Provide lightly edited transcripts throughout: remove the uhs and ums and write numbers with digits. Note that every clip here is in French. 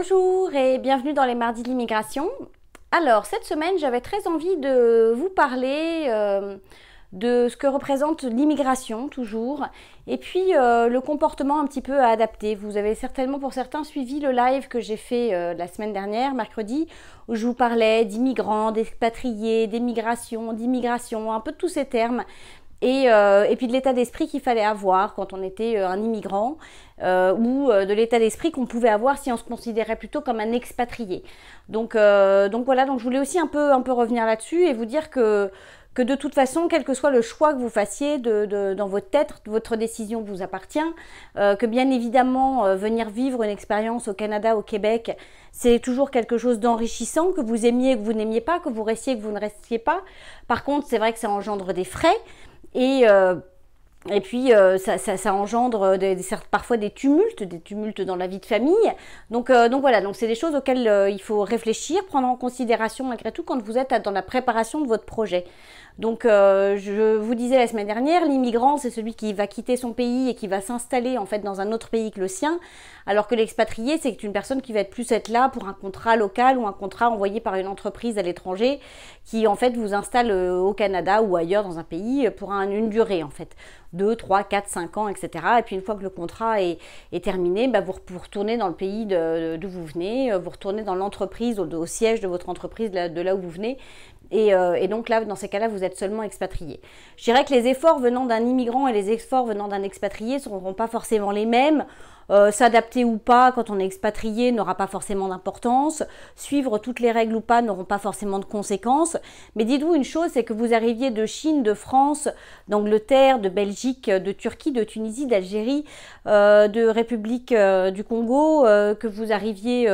Bonjour et bienvenue dans les mardis de l'immigration. Alors, cette semaine, j'avais très envie de vous parler de ce que représente l'immigration, toujours, et puis le comportement un petit peu à adapter. Vous avez certainement, pour certains, suivi le live que j'ai fait la semaine dernière, mercredi, où je vous parlais d'immigrants, d'expatriés, d'immigration, un peu de tous ces termes. Et puis de l'état d'esprit qu'il fallait avoir quand on était un immigrant ou de l'état d'esprit qu'on pouvait avoir si on se considérait plutôt comme un expatrié. Donc voilà, donc je voulais aussi un peu revenir là-dessus et vous dire que de toute façon, quel que soit le choix que vous fassiez dans votre tête, votre décision vous appartient, que bien évidemment, venir vivre une expérience au Canada, au Québec, c'est toujours quelque chose d'enrichissant, que vous aimiez, que vous n'aimiez pas, que vous restiez, que vous ne restiez pas. Par contre, c'est vrai que ça engendre des frais. Et puis ça engendre parfois des tumultes dans la vie de famille. Donc voilà, donc c'est des choses auxquelles il faut réfléchir, prendre en considération malgré tout quand vous êtes dans la préparation de votre projet. Donc je vous disais la semaine dernière, l'immigrant c'est celui qui va quitter son pays et qui va s'installer en fait dans un autre pays que le sien, alors que l'expatrié c'est une personne qui va plus être là pour un contrat local ou un contrat envoyé par une entreprise à l'étranger qui en fait vous installe au Canada ou ailleurs dans un pays pour une durée en fait. 2, 3, 4, 5 ans, etc. Et puis une fois que le contrat est terminé, vous retournez dans le pays d'où vous venez, vous retournez dans l'entreprise, au siège de votre entreprise de là où vous venez. Et donc là, dans ces cas-là, vous êtes seulement expatrié. Je dirais que les efforts venant d'un immigrant et les efforts venant d'un expatrié ne seront pas forcément les mêmes. S'adapter ou pas quand on est expatrié n'aura pas forcément d'importance. Suivre toutes les règles ou pas n'auront pas forcément de conséquences. Mais dites-vous une chose, c'est que vous arriviez de Chine, de France, d'Angleterre, de Belgique, de Turquie, de Tunisie, d'Algérie, de République du Congo, que vous arriviez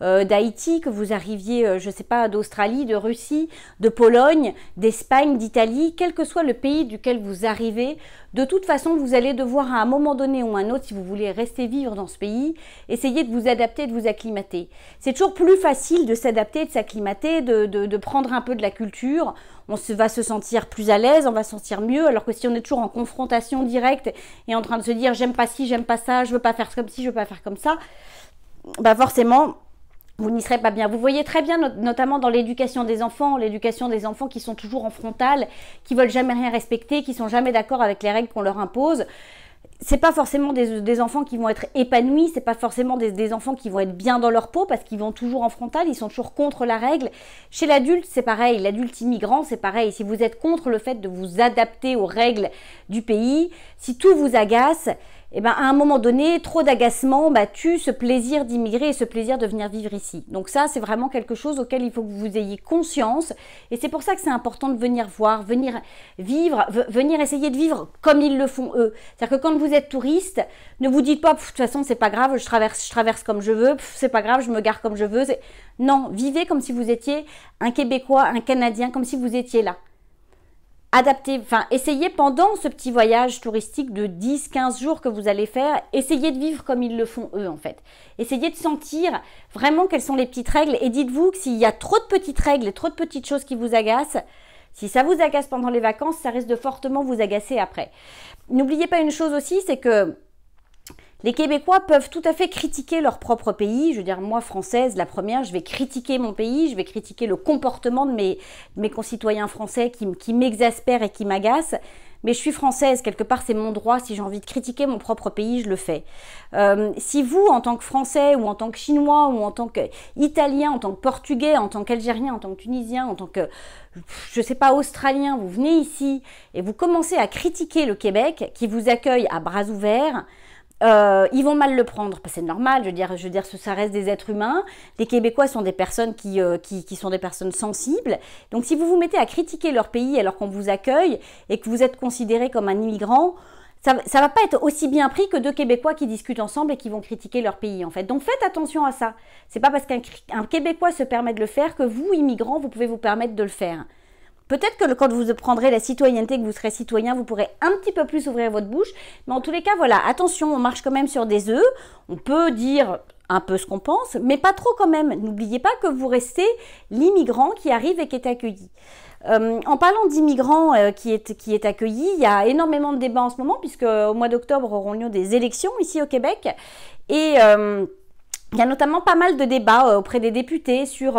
d'Haïti, que vous arriviez, je sais pas, d'Australie, de Russie, de Pologne, d'Espagne, d'Italie, quel que soit le pays duquel vous arrivez, de toute façon, vous allez devoir à un moment donné ou à un autre, si vous voulez rester vivre dans ce pays, essayer de vous adapter, de vous acclimater. C'est toujours plus facile de s'adapter, de s'acclimater, de prendre un peu de la culture. Va se sentir plus à l'aise, on va se sentir mieux, alors que si on est toujours en confrontation directe et en train de se dire j'aime pas ci, j'aime pas ça, je veux pas faire comme ci, je veux pas faire comme ça, forcément vous n'y serez pas bien. Vous voyez très bien, notamment dans l'éducation des enfants qui sont toujours en frontal, qui veulent jamais rien respecter, qui sont jamais d'accord avec les règles qu'on leur impose. C'est pas forcément des enfants qui vont être épanouis, c'est pas forcément des enfants qui vont être bien dans leur peau parce qu'ils vont toujours en frontal, ils sont toujours contre la règle. Chez l'adulte, c'est pareil, l'adulte immigrant, c'est pareil. Si vous êtes contre le fait de vous adapter aux règles du pays, si tout vous agace, à un moment donné, trop d'agacement tue ce plaisir d'immigrer et ce plaisir de venir vivre ici. Donc ça, c'est vraiment quelque chose auquel il faut que vous ayez conscience. Et c'est pour ça que c'est important de venir voir, venir vivre, venir essayer de vivre comme ils le font eux. C'est-à-dire que quand vous êtes touriste, ne vous dites pas, de toute façon, c'est pas grave, je traverse comme je veux, c'est pas grave, je me gare comme je veux. Non, vivez comme si vous étiez un Québécois, un Canadien, comme si vous étiez là. Adaptez, essayez pendant ce petit voyage touristique de 10-15 jours que vous allez faire, essayez de vivre comme ils le font eux en fait. Essayez de sentir vraiment quelles sont les petites règles et dites-vous que s'il y a trop de petites règles et trop de petites choses qui vous agacent, si ça vous agace pendant les vacances, ça risque de fortement vous agacer après. N'oubliez pas une chose aussi, c'est que les Québécois peuvent tout à fait critiquer leur propre pays. Je veux dire, moi, française, la première, je vais critiquer mon pays, je vais critiquer le comportement de mes concitoyens français qui m'exaspèrent et qui m'agacent. Mais je suis française, quelque part, c'est mon droit. Si j'ai envie de critiquer mon propre pays, je le fais. Si vous, en tant que Français ou en tant que Chinois ou en tant qu'Italien, en tant que Portugais, en tant qu'Algérien, en tant que Tunisien, en tant que, je sais pas, Australien, vous venez ici et vous commencez à critiquer le Québec qui vous accueille à bras ouverts, ils vont mal le prendre, c'est normal, je veux dire, ça reste des êtres humains. Les Québécois sont des personnes qui sont des personnes sensibles. Donc si vous vous mettez à critiquer leur pays alors qu'on vous accueille et que vous êtes considéré comme un immigrant, ça va pas être aussi bien pris que deux Québécois qui discutent ensemble et qui vont critiquer leur pays en fait. Donc faites attention à ça. C'est pas parce qu'un Québécois se permet de le faire que vous, immigrants, vous pouvez vous permettre de le faire. Peut-être que quand vous prendrez la citoyenneté, que vous serez citoyen, vous pourrez un petit peu plus ouvrir votre bouche. Mais en tous les cas, voilà, attention, on marche quand même sur des œufs. On peut dire un peu ce qu'on pense, mais pas trop quand même. N'oubliez pas que vous restez l'immigrant qui arrive et qui est accueilli. En parlant d'immigrants qui est accueilli, il y a énormément de débats en ce moment, puisque au mois d'octobre auront lieu des élections ici au Québec. Et Il y a notamment pas mal de débats auprès des députés sur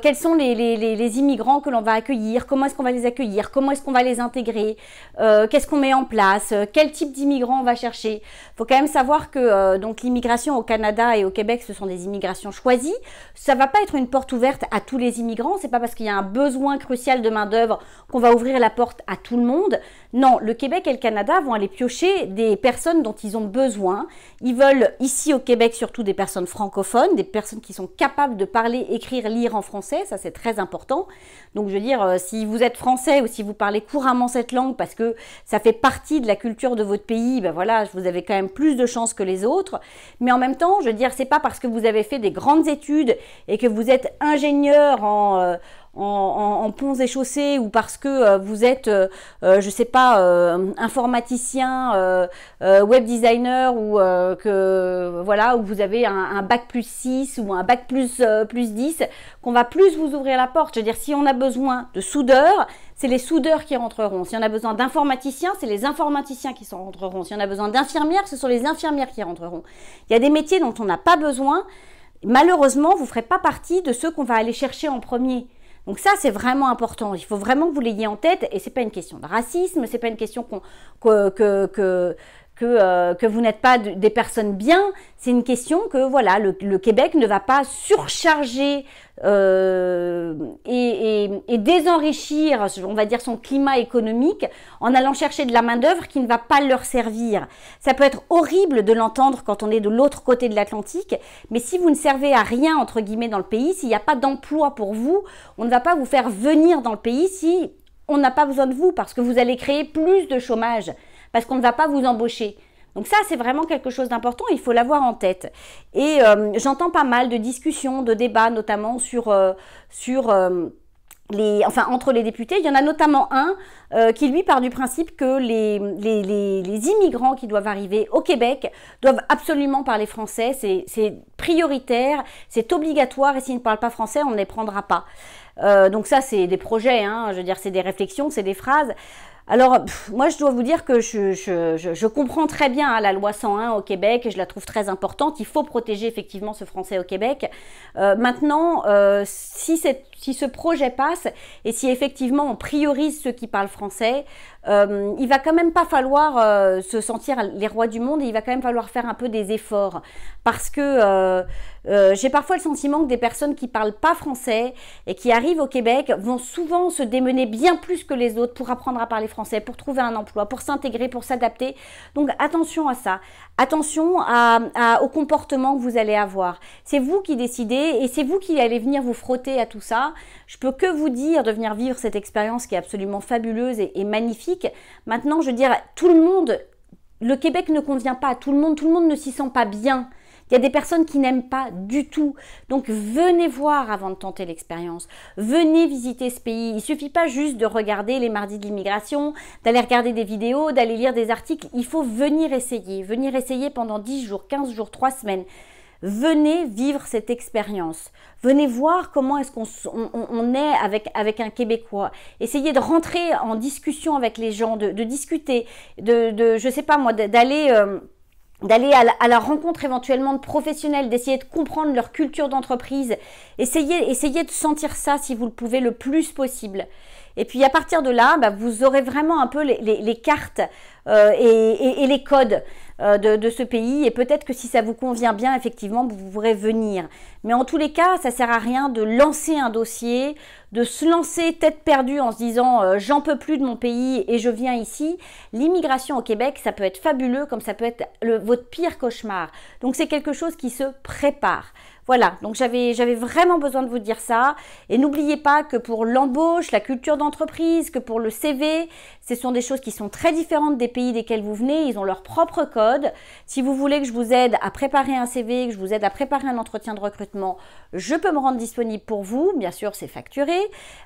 quels sont les immigrants que l'on va accueillir, comment est-ce qu'on va les accueillir, comment est-ce qu'on va les intégrer, qu'est-ce qu'on met en place, quel type d'immigrants on va chercher. Il faut quand même savoir que donc l'immigration au Canada et au Québec, ce sont des immigrations choisies. Ça va pas être une porte ouverte à tous les immigrants. C'est pas parce qu'il y a un besoin crucial de main-d'œuvre qu'on va ouvrir la porte à tout le monde. Non, le Québec et le Canada vont aller piocher des personnes dont ils ont besoin. Ils veulent ici au Québec surtout des personnes francophones, des personnes qui sont capables de parler, écrire, lire en français, ça c'est très important. Donc je veux dire, si vous êtes français ou si vous parlez couramment cette langue parce que ça fait partie de la culture de votre pays, ben voilà, vous avez quand même plus de chances que les autres. Mais en même temps, je veux dire, c'est pas parce que vous avez fait des grandes études et que vous êtes ingénieur en ponts et chaussées ou parce que vous êtes, je sais pas, informaticien, web designer ou que voilà, où vous avez un bac plus 6 ou un bac plus 10, qu'on va plus vous ouvrir la porte. Je veux dire, si on a besoin de soudeurs, c'est les soudeurs qui rentreront. Si on a besoin d'informaticiens, c'est les informaticiens qui rentreront. Si on a besoin d'infirmières, ce sont les infirmières qui rentreront. Il y a des métiers dont on n'a pas besoin. Malheureusement, vous ne ferez pas partie de ceux qu'on va aller chercher en premier. Donc ça, c'est vraiment important. Il faut vraiment que vous l'ayez en tête. Et c'est pas une question de racisme, c'est pas une question que vous n'êtes pas des personnes bien. C'est une question que voilà, le Québec ne va pas surcharger et désenrichir, on va dire, son climat économique en allant chercher de la main-d'œuvre qui ne va pas leur servir. Ça peut être horrible de l'entendre quand on est de l'autre côté de l'Atlantique, mais si vous ne servez à rien, entre guillemets, dans le pays, s'il n'y a pas d'emploi pour vous, on ne va pas vous faire venir dans le pays si on n'a pas besoin de vous, parce que vous allez créer plus de chômage, parce qu'on ne va pas vous embaucher. Donc ça, c'est vraiment quelque chose d'important, il faut l'avoir en tête. Et j'entends pas mal de discussions, de débats, notamment entre les députés. Il y en a notamment un qui, lui, part du principe que les immigrants qui doivent arriver au Québec doivent absolument parler français. C'est prioritaire, c'est obligatoire, et s'ils ne parlent pas français, on ne les prendra pas. Donc ça, c'est des projets, hein, je veux dire, c'est des réflexions, c'est des phrases. Alors, moi, je dois vous dire que je comprends très bien hein, la loi 101 au Québec, et je la trouve très importante. Il faut protéger effectivement ce français au Québec. Maintenant, si ce projet passe, et si effectivement on priorise ceux qui parlent français, il va quand même pas falloir se sentir les rois du monde, et il va quand même falloir faire un peu des efforts. Parce que j'ai parfois le sentiment que des personnes qui parlent pas français et qui arrivent au Québec vont souvent se démener bien plus que les autres pour apprendre à parler français, pour trouver un emploi, pour s'intégrer, pour s'adapter. Donc attention à ça, attention au comportement que vous allez avoir. C'est vous qui décidez et c'est vous qui allez venir vous frotter à tout ça. Je peux que vous dire de venir vivre cette expérience qui est absolument fabuleuse et magnifique. Maintenant, je veux dire, tout le monde, le Québec ne convient pas à tout le monde ne s'y sent pas bien. Il y a des personnes qui n'aiment pas du tout. Donc venez voir avant de tenter l'expérience. Venez visiter ce pays. Il ne suffit pas juste de regarder les mardis de l'immigration, d'aller regarder des vidéos, d'aller lire des articles. Il faut venir essayer. Venir essayer pendant 10 jours, 15 jours, 3 semaines. Venez vivre cette expérience. Venez voir comment est-ce qu'on est avec un Québécois. Essayez de rentrer en discussion avec les gens, de discuter, je sais pas moi, d'aller à la rencontre éventuellement de professionnels, d'essayer de comprendre leur culture d'entreprise. Essayez de sentir ça si vous le pouvez le plus possible. Et puis à partir de là, vous aurez vraiment un peu les cartes et les codes de ce pays. Et peut-être que si ça vous convient bien, effectivement, vous pourrez venir. Mais en tous les cas, ça sert à rien de lancer un dossier, de se lancer tête perdue en se disant j'en peux plus de mon pays et je viens ici. L'immigration au Québec, ça peut être fabuleux comme ça peut être votre pire cauchemar. Donc c'est quelque chose qui se prépare. Voilà, donc j'avais vraiment besoin de vous dire ça. Et n'oubliez pas que pour l'embauche, la culture d'entreprise, que pour le CV, ce sont des choses qui sont très différentes des pays desquels vous venez. Ils ont leur propre code. Si vous voulez que je vous aide à préparer un CV, que je vous aide à préparer un entretien de recrutement, je peux me rendre disponible pour vous. Bien sûr, c'est facturé.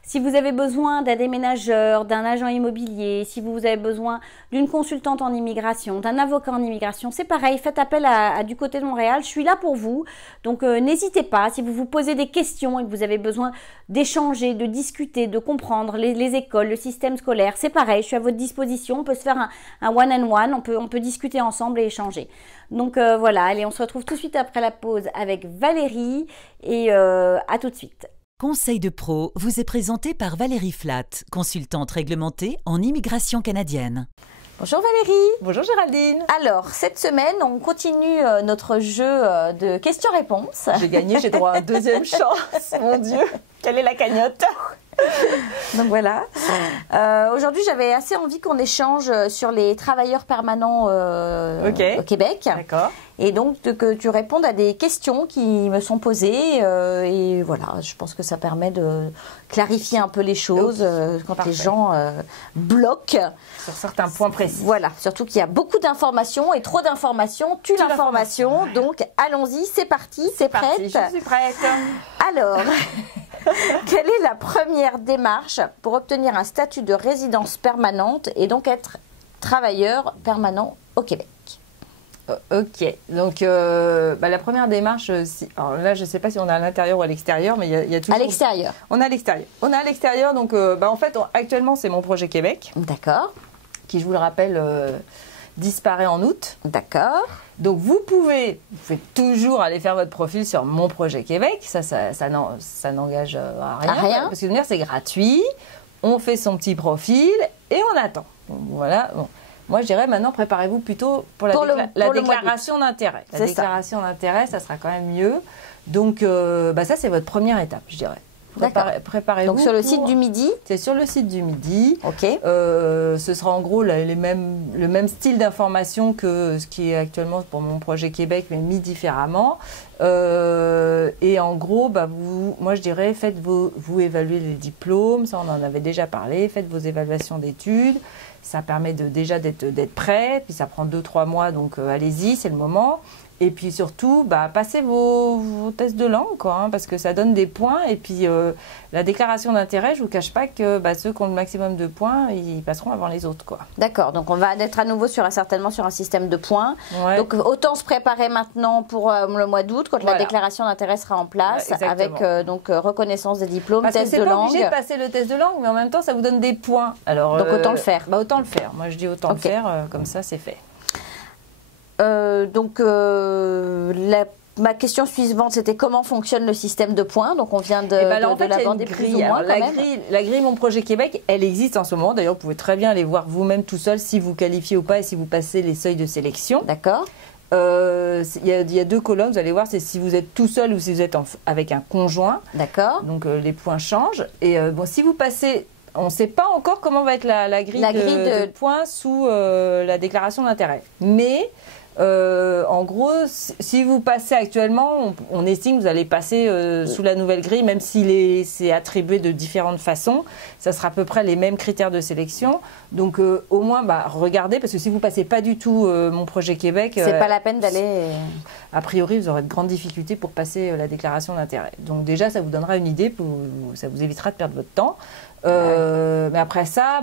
Si vous avez besoin d'un déménageur, d'un agent immobilier, si vous avez besoin d'une consultante en immigration, d'un avocat en immigration, c'est pareil. Faites appel à du côté de Montréal. Je suis là pour vous. Donc, n'hésitez pas, si vous vous posez des questions et que vous avez besoin d'échanger, de discuter, de comprendre les écoles, le système scolaire, c'est pareil, je suis à votre disposition. On peut se faire un one-on-one, on peut discuter ensemble et échanger. Donc voilà, allez, on se retrouve tout de suite après la pause avec Valérie et à tout de suite. Conseil de pro vous est présenté par Valérie Flatt, consultante réglementée en immigration canadienne. Bonjour Valérie. Bonjour Géraldine. Alors, cette semaine, on continue notre jeu de questions-réponses. J'ai gagné, j'ai droit à une deuxième chance. Mon Dieu, quelle est la cagnotte? Donc voilà. Aujourd'hui, j'avais assez envie qu'on échange sur les travailleurs permanents au Québec. D'accord. Et donc que tu répondes à des questions qui me sont posées. Et voilà, je pense que ça permet de clarifier un peu les choses quand Parfait. les gens bloquent. Sur certains points précis. Voilà, surtout qu'il y a beaucoup d'informations et trop d'informations tue l'information. Donc allons-y, c'est parti, c'est prête. Je suis prête. Alors, quelle est la première démarche pour obtenir un statut de résidence permanente et donc être travailleur permanent au Québec? Ok, donc la première démarche, alors là je ne sais pas si on est à l'intérieur ou à l'extérieur, mais il y a toujours... À l'extérieur. On est à l'extérieur. On est à l'extérieur, donc en fait actuellement c'est mon projet Québec, D'accord, qui je vous le rappelle disparaît en août. d'accord, Donc vous pouvez toujours aller faire votre profil sur Mon Projet Québec, ça n'engage à rien. À rien. Parce que de dire c'est gratuit, on fait son petit profil et on attend. Donc, voilà. Bon. Moi je dirais maintenant préparez-vous plutôt pour la déclaration d'intérêt. La déclaration d'intérêt, ça sera quand même mieux. Donc ça c'est votre première étape, je dirais. Préparez-vous. Donc sur le site du Midi. C'est sur le site du Midi. Ok. Ce sera en gros le même style d'information que ce qui est actuellement pour Mon Projet Québec, mais mis différemment. Et en gros, moi je dirais, vous évaluez les diplômes, ça on en avait déjà parlé, faites vos évaluations d'études. Ça permet déjà d'être prêt, puis ça prend 2-3 mois, donc allez-y, c'est le moment. Et puis surtout, passez vos tests de langue, quoi, parce que ça donne des points. Et puis la déclaration d'intérêt, je ne vous cache pas que ceux qui ont le maximum de points, ils passeront avant les autres, quoi. D'accord, donc on va être à nouveau certainement sur un système de points. Ouais. Donc autant se préparer maintenant pour le mois d'août, quand la déclaration d'intérêt sera en place, avec reconnaissance des diplômes, test de langue. Parce que c'est pas obligé de passer le test de langue, mais en même temps, ça vous donne des points. Alors, donc autant le faire. Autant le faire. Moi, je dis autant le faire, comme ça, c'est fait. Ma question suivante, c'était comment fonctionne le système de points. Donc on vient de l'aborder plus ou moins La grille Mon Projet Québec, elle existe en ce moment. D'ailleurs, vous pouvez très bien aller voir vous-même tout seul si vous qualifiez ou pas et si vous passez les seuils de sélection. D'accord. Il y a 2 colonnes, vous allez voir, c'est si vous êtes tout seul ou si vous êtes avec un conjoint. D'accord. Donc les points changent. Et si vous passez... On ne sait pas encore comment va être la grille de points sous la déclaration d'intérêt. Mais... en gros, si vous passez actuellement, on estime que vous allez passer sous la nouvelle grille, même si c'est attribué de différentes façons. Ça sera à peu près les mêmes critères de sélection. Donc, au moins, regardez, parce que si vous ne passez pas du tout Mon Projet Québec... c'est pas la peine d'aller... A priori, vous aurez de grandes difficultés pour passer la déclaration d'intérêt. Donc déjà, ça vous donnera une idée, ça vous évitera de perdre votre temps. Mais après ça,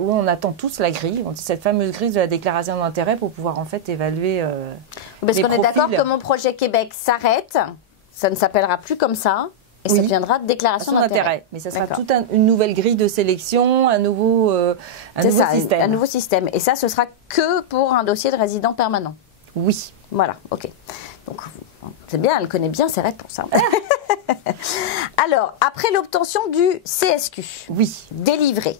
on attend tous la grille, cette fameuse grille de la déclaration d'intérêt pour pouvoir en fait évaluer parce les qu'on est profils. d'accord que Mon Projet Québec s'arrête, ça ne s'appellera plus comme ça, et ça deviendra déclaration d'intérêt. Mais ça sera toute une nouvelle grille de sélection, un nouveau système. Un nouveau système. Et ça, ce sera que pour un dossier de résident permanent. Oui. Voilà, ok. Donc, c'est bien, elle connaît bien ses réponses. Hein. Alors, après l'obtention du CSQ, délivré,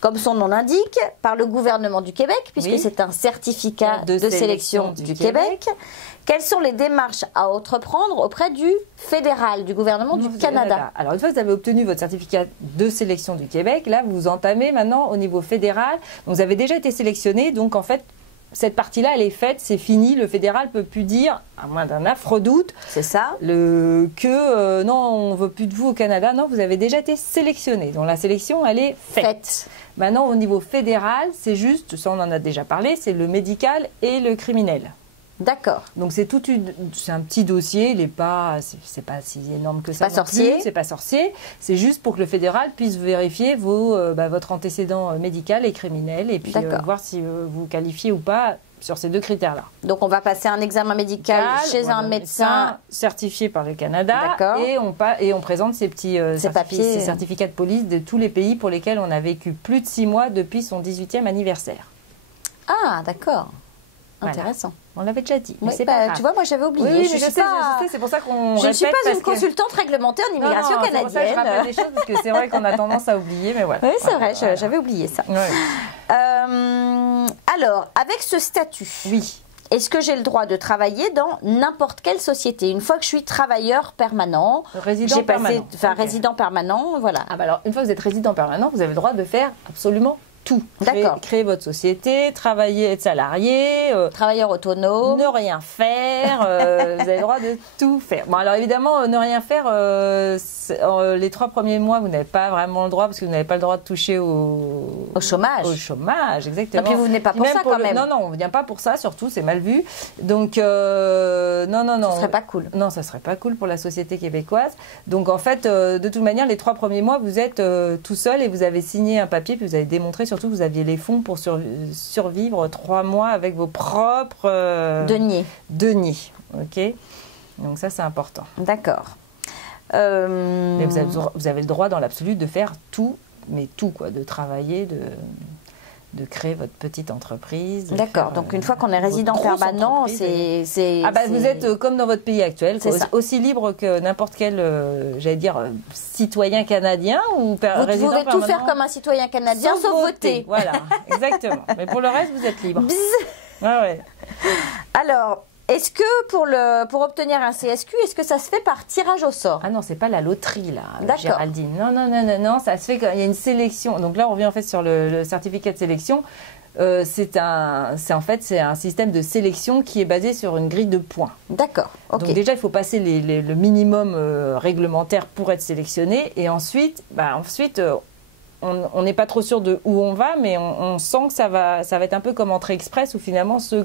comme son nom l'indique, par le gouvernement du Québec, puisque c'est un certificat de sélection du Québec, quelles sont les démarches à entreprendre auprès du fédéral, du gouvernement du Canada? Alors, une fois que vous avez obtenu votre certificat de sélection du Québec, là, vous entamez maintenant au niveau fédéral. Vous avez déjà été sélectionné, donc en fait, cette partie-là, elle est faite, c'est fini. Le fédéral ne peut plus dire, à moins d'un affreux doute, c'est ça, que non, on ne veut plus de vous au Canada. Non, vous avez déjà été sélectionné. Donc la sélection, elle est faite. Maintenant, au niveau fédéral, c'est juste, ça on en a déjà parlé, c'est le médical et le criminel. D'accord. Donc c'est un petit dossier, il n'est pas, c'est pas si énorme que ça. C'est pas sorcier. C'est juste pour que le fédéral puisse vérifier votre antécédent médical et criminel et puis voir si vous qualifiez ou pas sur ces 2 critères-là. Donc on va passer un examen médical chez un médecin certifié par le Canada et on présente ces petits ces certificats de police de tous les pays pour lesquels on a vécu plus de 6 mois depuis son 18e anniversaire. Ah, d'accord. Voilà. Intéressant. On l'avait déjà dit. Oui, mais c'est pas grave. tu vois, moi j'avais oublié. Oui, je mais je sais, c'est pour ça qu'on Je ne suis répète, pas une parce que- consultante réglementaire en immigration Non, c'est pour ça que je canadienne. rappelle des choses, parce que c'est vrai qu'on a tendance à oublier, mais voilà. Oui, c'est Voilà, vrai, voilà. j'avais oublié ça. Ouais. Alors, avec ce statut, Oui. est-ce que j'ai le droit de travailler dans n'importe quelle société? Une fois que je suis travailleur permanent, Résident permanent. Enfin, Ok. résident permanent, voilà. Ah bah alors, une fois que vous êtes résident permanent, vous avez le droit de faire absolument tout. D'accord. Créer votre société, travailler, être salarié, Travailleur autonome. ne rien faire, vous avez le droit de tout faire. Bon, alors évidemment, ne rien faire, les 3 premiers mois, vous n'avez pas vraiment le droit, parce que vous n'avez pas le droit de toucher au chômage. Au chômage, exactement. Et puis vous venez pas pour ça, quand même. Non, non, on ne vient pas pour ça, surtout, c'est mal vu. Donc, non. Ce serait pas cool. Non, ça serait pas cool pour la société québécoise. Donc, en fait, de toute manière, les 3 premiers mois, vous êtes tout seul et vous avez signé un papier, puis vous avez démontré surtout que vous aviez les fonds pour survivre 3 mois avec vos propres deniers. Ok. Donc ça, c'est important. D'accord. Mais vous avez le droit dans l'absolu de faire tout, mais tout quoi, de travailler, de créer votre petite entreprise. D'accord. Donc une fois qu'on est résident permanent, c'est. Ah bah vous êtes comme dans votre pays actuel, C'est ça. aussi libre que n'importe quel, j'allais dire, citoyen canadien ou Vous résident pouvez permanent. tout faire comme un citoyen canadien, sauf voter. Voilà, exactement. Mais pour le reste, vous êtes libre. Bzzz. Ouais. Alors, est-ce que pour obtenir un CSQ, est-ce que ça se fait par tirage au sort? Ah non, c'est pas la loterie là, D'accord. Géraldine. Non, ça se fait quand il y a une sélection. Donc là, on revient en fait sur le certificat de sélection. C'est un système de sélection qui est basé sur une grille de points. D'accord. Ok. Donc déjà, il faut passer le minimum réglementaire pour être sélectionné. Et ensuite, on n'est pas trop sûr de où on va, mais on sent que ça va être un peu comme entrée express, où finalement ceux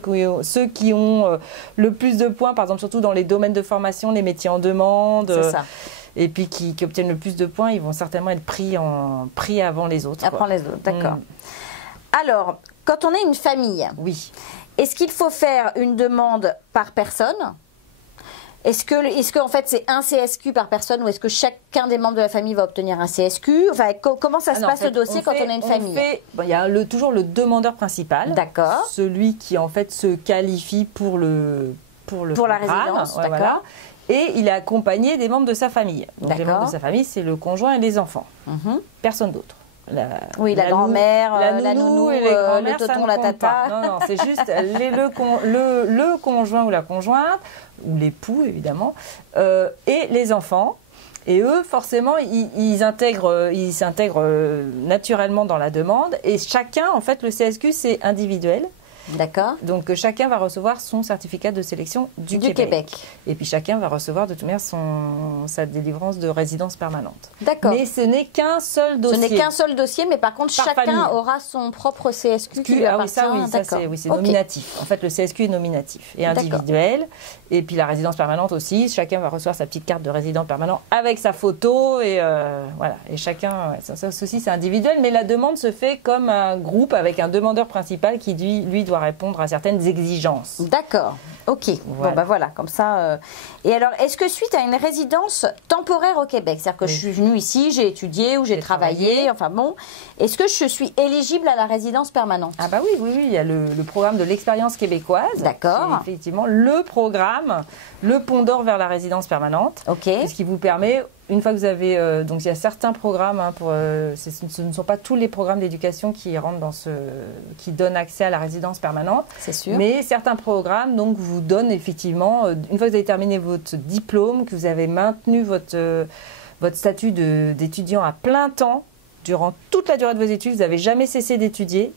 qui ont le plus de points, par exemple surtout dans les domaines de formation, les métiers en demande, C'est ça. et puis qui obtiennent le plus de points, ils vont certainement être pris avant les autres. Apprends les autres. D'accord. Alors, quand on est une famille, Oui. est-ce qu'il faut faire une demande par personne? Est-ce que en fait c'est un CSQ par personne, ou est-ce que chacun des membres de la famille va obtenir un CSQ? Enfin, comment ça se Non, passe en fait, le dossier quand on a une famille? Il y a toujours le demandeur principal. D'accord. Celui qui en fait se qualifie pour la programme, résidence. d'accord. Voilà. Et il est accompagné des membres de sa famille. Donc les D'accord. membres de sa famille, c'est le conjoint et les enfants. Mhm. Personne d'autre. Oui, la grand-mère, la nounou, et les le grands-mères, ça tonton, ne la compte tata. pas. Non, c'est juste le conjoint ou la conjointe, ou l'époux évidemment, et les enfants. Et eux, forcément, ils s'intègrent naturellement dans la demande. Et chacun, en fait, le CSQ, c'est individuel. D'accord. Donc chacun va recevoir son certificat de sélection du Québec. Et puis chacun va recevoir de toute manière sa délivrance de résidence permanente. D'accord. Mais ce n'est qu'un seul Ce dossier. n'est qu'un seul dossier, mais par contre, Par chacun famille. aura son propre CSQ qui lui Ah oui, appartient. ça D'accord. c'est Ok. nominatif. En fait, le CSQ est nominatif et individuel. Et puis la résidence permanente aussi. Chacun va recevoir sa petite carte de résident permanent avec sa photo. Et voilà. Et chacun, ça aussi c'est individuel. Mais la demande se fait comme un groupe avec un demandeur principal qui, lui doit répondre à certaines exigences. D'accord. Ok. Voilà. Bon, bah voilà, comme ça. Et alors, est-ce que suite à une résidence temporaire au Québec, c'est-à-dire que Oui. je suis venue ici, j'ai étudié ou j'ai travaillé, enfin bon, est-ce que je suis éligible à la résidence permanente? Ah bah oui, il y a le programme de l'expérience québécoise. D'accord. Qui est effectivement le programme, le pont d'or vers la résidence permanente. Ok. Ce qui vous permet, une fois que vous avez... donc il y a certains programmes, ce ne sont pas tous les programmes d'éducation qui rentrent qui donnent accès à la résidence permanente. C'est sûr. Mais certains programmes donc, vous donnent effectivement, une fois que vous avez terminé votre diplôme, que vous avez maintenu votre statut d'étudiant à plein temps, durant toute la durée de vos études, vous n'avez jamais cessé d'étudier.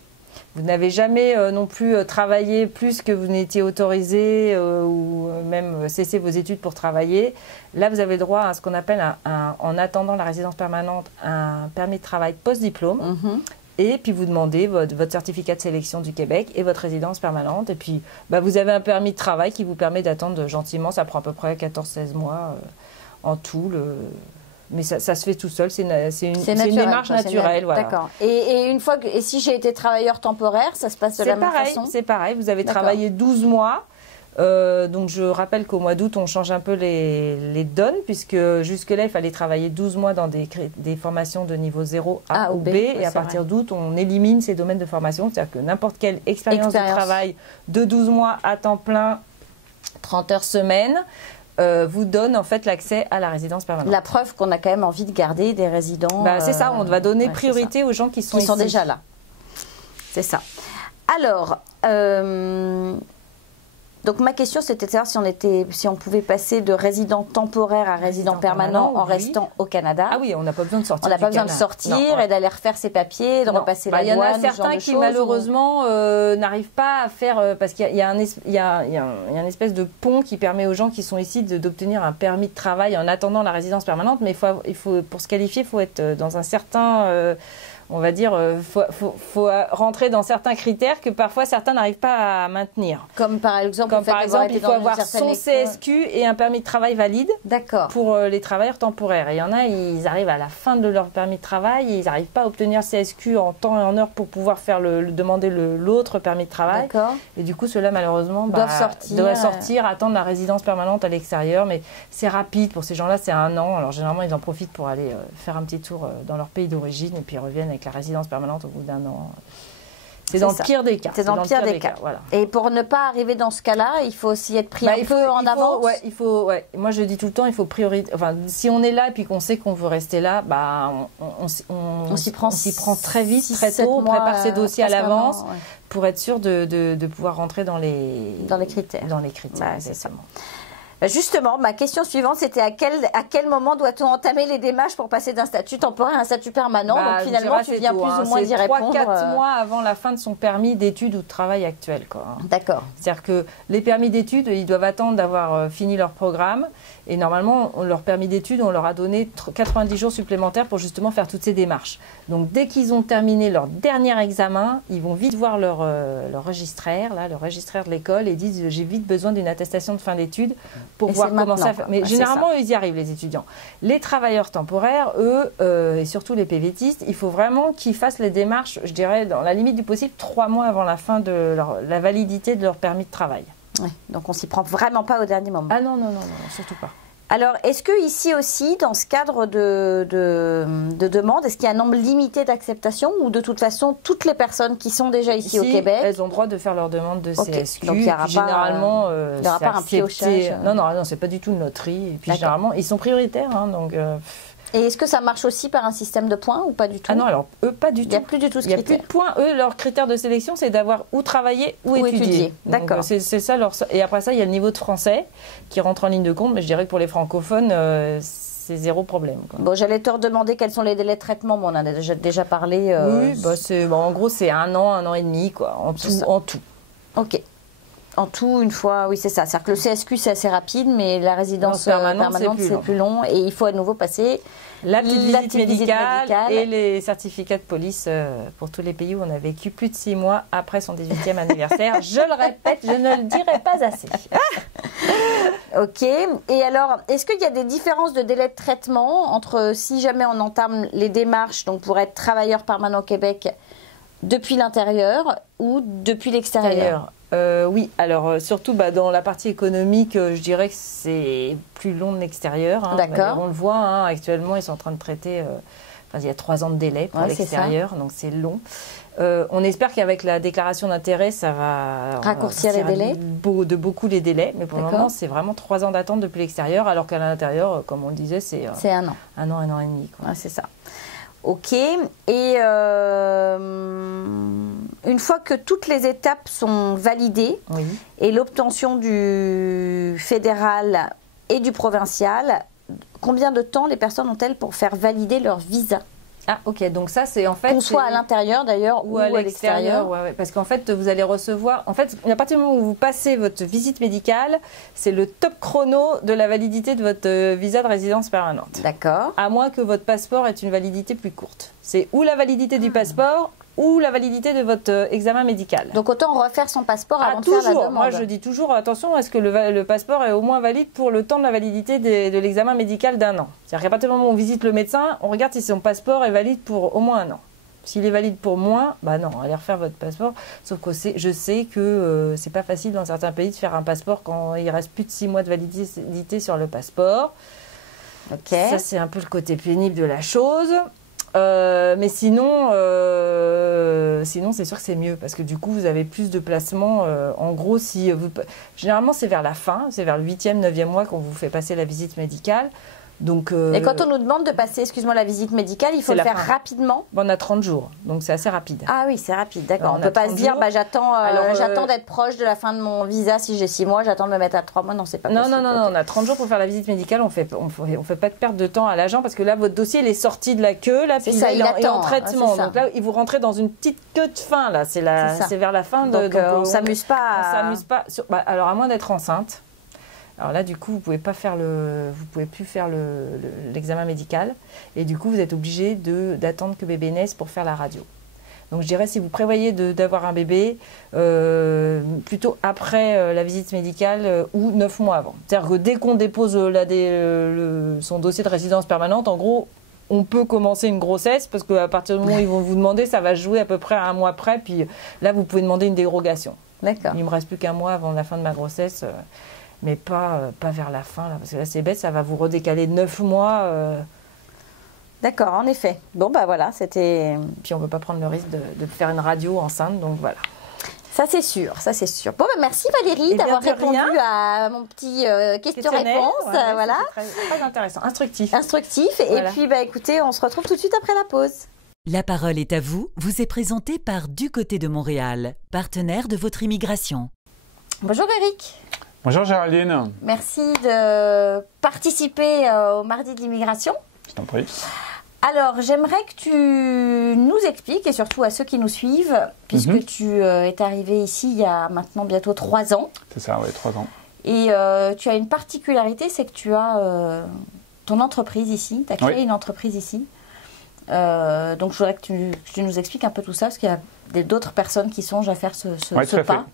Vous n'avez jamais non plus travaillé plus que vous n'étiez autorisé ou même cessé vos études pour travailler. Là, vous avez droit à ce qu'on appelle, en attendant la résidence permanente, un permis de travail post-diplôme. Mhm. Et puis, vous demandez votre certificat de sélection du Québec et votre résidence permanente. Et puis, vous avez un permis de travail qui vous permet d'attendre gentiment. Ça prend à peu près 14-16 mois en tout. Mais ça se fait tout seul, c'est une démarche naturelle. Voilà. D'accord. Et une fois si j'ai été travailleur temporaire, ça se passe de la même façon? C'est pareil, vous avez D'accord. travaillé 12 mois, Donc je rappelle qu'au mois d'août, on change un peu les donnes, puisque jusque-là, il fallait travailler 12 mois dans des formations de niveau 0 A ou B. Et à partir d'août, on élimine ces domaines de formation. C'est-à-dire que n'importe quelle expérience de travail de 12 mois à temps plein, 30 heures semaine, vous donne en fait l'accès à la résidence permanente. La preuve qu'on a quand même envie de garder des résidents. C'est ça, on va donner priorité aux gens qui sont déjà là. C'est ça. Alors, donc ma question c'était de savoir si on pouvait passer de résident temporaire à résident permanent en restant au Canada. Ah oui, on n'a pas besoin de sortir. On n'a pas besoin de sortir et d'aller refaire ses papiers, de repasser la douane. Il y en a certains qui malheureusement n'arrivent pas à faire parce qu'il y a une espèce de pont qui permet aux gens qui sont ici d'obtenir un permis de travail en attendant la résidence permanente. Mais il faut pour se qualifier, il faut être dans un certain on va dire, faut rentrer dans certains critères que parfois certains n'arrivent pas à maintenir. Comme par exemple, il faut avoir son CSQ et un permis de travail valide pour les travailleurs temporaires. Et il y en a, ils arrivent à la fin de leur permis de travail et ils n'arrivent pas à obtenir CSQ en temps et en heure pour pouvoir faire demander l'autre permis de travail. Et du coup, ceux-là, malheureusement, doivent sortir, attendre la résidence permanente à l'extérieur. Mais c'est rapide. Pour ces gens-là, c'est 1 an. Alors généralement, ils en profitent pour aller faire un petit tour dans leur pays d'origine et puis ils reviennent avec la résidence permanente au bout d'1 an. C'est dans le pire des cas. C'est dans le pire des cas. Voilà. Et pour ne pas arriver dans ce cas-là, il faut aussi être pris un peu en avance. Moi, je dis tout le temps, il faut prioriser. Enfin, si on est là et puis qu'on sait qu'on veut rester là, on s'y prend très vite, très tôt. On prépare ses dossiers à l'avance pour être sûr de pouvoir rentrer dans les critères. C'est ça. Justement, ma question suivante, c'était à quel moment doit-on entamer les démarches pour passer d'un statut temporaire à un statut permanent? Donc finalement, tu viens plus ou moins d'y répondre. 3-4 mois avant la fin de son permis d'études ou de travail actuel. D'accord. C'est-à-dire que les permis d'études, ils doivent attendre d'avoir fini leur programme. Et normalement, leur permis d'études, on leur a donné 90 jours supplémentaires pour justement faire toutes ces démarches. Donc dès qu'ils ont terminé leur dernier examen, ils vont vite voir leur registraire, le registraire de l'école, et disent « j'ai vite besoin d'une attestation de fin d'études » pour pouvoir commencer à faire. Mais généralement, eux, ils y arrivent, les étudiants. Les travailleurs temporaires, eux, et surtout les PVTistes, il faut vraiment qu'ils fassent les démarches, je dirais, dans la limite du possible, 3 mois avant la fin de la validité de leur permis de travail. Oui, donc on s'y prend vraiment pas au dernier moment. Ah non, surtout pas. Alors, est-ce que ici aussi, dans ce cadre de demande, est-ce qu'il y a un nombre limité d'acceptation ou de toute façon, toutes les personnes qui sont déjà ici au Québec, elles ont droit de faire leur demande de CSQ. Donc, il n'y aura généralement, pas un piochage. Non, c'est pas du tout une loterie. Et puis généralement, ils sont prioritaires, donc. Et est-ce que ça marche aussi par un système de points ou pas du tout? Ah non, alors eux, pas du tout. Il n'y a plus du tout ce critère. Il n'y a plus de points. Eux, leur critère de sélection, c'est d'avoir ou travaillé ou étudié. D'accord. C'est ça leur. Et après ça, il y a le niveau de français qui rentre en ligne de compte. Mais je dirais que pour les francophones, c'est 0 problème. Bon, j'allais te redemander quels sont les délais de traitement. Bon, on en a déjà parlé. Oui, en gros, c'est 1 an et demi, quoi, en tout. Ok. En tout, une fois, oui, c'est ça. C'est-à-dire que le CSQ, c'est assez rapide, mais la résidence permanente, c'est plus long. Et il faut à nouveau passer la petite visite médicale et les certificats de police pour tous les pays où on a vécu plus de 6 mois après son 18e anniversaire. Je le répète, je ne le dirai pas assez. Ok. Et alors, est-ce qu'il y a des différences de délai de traitement entre si jamais on entame les démarches, donc pour être travailleur permanent au Québec, depuis l'intérieur ou depuis l'extérieur? Oui, alors surtout dans la partie économique, je dirais que c'est plus long de l'extérieur. D'accord. On le voit, actuellement, ils sont en train de traiter, il y a 3 ans de délai pour l'extérieur, donc c'est long. On espère qu'avec la déclaration d'intérêt, ça va raccourcir les délais de beaucoup les délais, mais pour le moment, c'est vraiment 3 ans d'attente depuis l'extérieur, alors qu'à l'intérieur, comme on le disait, c'est 1 an. 1 an et demi. C'est ça. Ok. Et une fois que toutes les étapes sont validées et l'obtention du fédéral et du provincial, combien de temps les personnes ont-elles pour faire valider leur visa? Ah, ok. Donc ça, c'est en fait... Qu'on soit à l'intérieur d'ailleurs ou à l'extérieur. Ouais. Parce qu'en fait, vous allez recevoir... En fait, à partir du moment où vous passez votre visite médicale, c'est le top chrono de la validité de votre visa de résidence permanente. D'accord. À moins que votre passeport ait une validité plus courte. C'est ou la validité du passeport ou la validité de votre examen médical. Donc autant refaire son passeport avant de faire la demande. Moi je dis toujours attention à ce que le passeport est au moins valide pour le temps de la validité de l'examen médical d'1 an. C'est-à-dire qu'à partir du moment où on visite le médecin, on regarde si son passeport est valide pour au moins 1 an. S'il est valide pour moins, bah non, allez refaire votre passeport. Sauf que je sais que c'est pas facile dans certains pays de faire un passeport quand il reste plus de 6 mois de validité sur le passeport. Okay. Ça, c'est un peu le côté pénible de la chose. Mais sinon, c'est sûr que c'est mieux parce que du coup, vous avez plus de placements. En gros, généralement, c'est vers la fin, c'est vers le 8e, 9e mois qu'on vous fait passer la visite médicale. Donc, et quand on nous demande de passer, excuse-moi, la visite médicale, il faut le faire rapidement? On a 30 jours, donc c'est assez rapide. Ah oui, c'est rapide, d'accord. On ne peut pas se dire, j'attends d'être proche de la fin de mon visa. Si j'ai 6 mois, j'attends de me mettre à 3 mois. Non, c'est pas possible. Non, on a 30 jours pour faire la visite médicale. On fait pas de perte de temps à l'agent parce que là, votre dossier, il est sorti de la queue. Là, puis ça, il est en traitement. Donc là, il vous rentrez dans une petite queue de fin. Là, c'est vers la fin. Donc on ne s'amuse pas. On s'amuse pas. Alors, à moins d'être enceinte. Alors là, du coup, vous pouvez plus faire l'examen médical. Et du coup, vous êtes obligé d'attendre que bébé naisse pour faire la radio. Donc, je dirais, si vous prévoyez d'avoir un bébé, plutôt après la visite médicale ou 9 mois avant. C'est-à-dire que dès qu'on dépose son dossier de résidence permanente, en gros, on peut commencer une grossesse parce qu'à partir du moment où ils vont vous demander, ça va jouer à peu près à 1 mois près. Puis là, vous pouvez demander une dérogation. D'accord. Il ne me reste plus qu'1 mois avant la fin de ma grossesse. Mais pas vers la fin, là, parce que là, c'est bête, ça va vous redécaler 9 mois. D'accord, en effet. Bon, bah voilà, c'était... Puis on ne peut pas prendre le risque de faire une radio enceinte, donc voilà. Ça, c'est sûr, ça, c'est sûr. Bon, bah, merci Valérie d'avoir répondu à mon petit question-réponse. Ouais, voilà. Très intéressant, instructif. Voilà. Et puis, bah, écoutez, on se retrouve tout de suite après la pause. La parole est à vous, vous est présentée par Du Côté de Montréal, partenaire de votre immigration. Bonjour Eric. Bonjour Géraldine. Merci de participer au Mardi de l'immigration. Je t'en prie. Alors, j'aimerais que tu nous expliques, et surtout à ceux qui nous suivent, puisque tu es arrivé ici il y a maintenant bientôt 3 ans. C'est ça, oui, 3 ans. Et tu as une particularité, c'est que tu as ton entreprise ici, tu as créé une entreprise ici. Donc, je voudrais que tu nous expliques un peu tout ça, parce qu'il y a d'autres personnes qui songent à faire ce pas.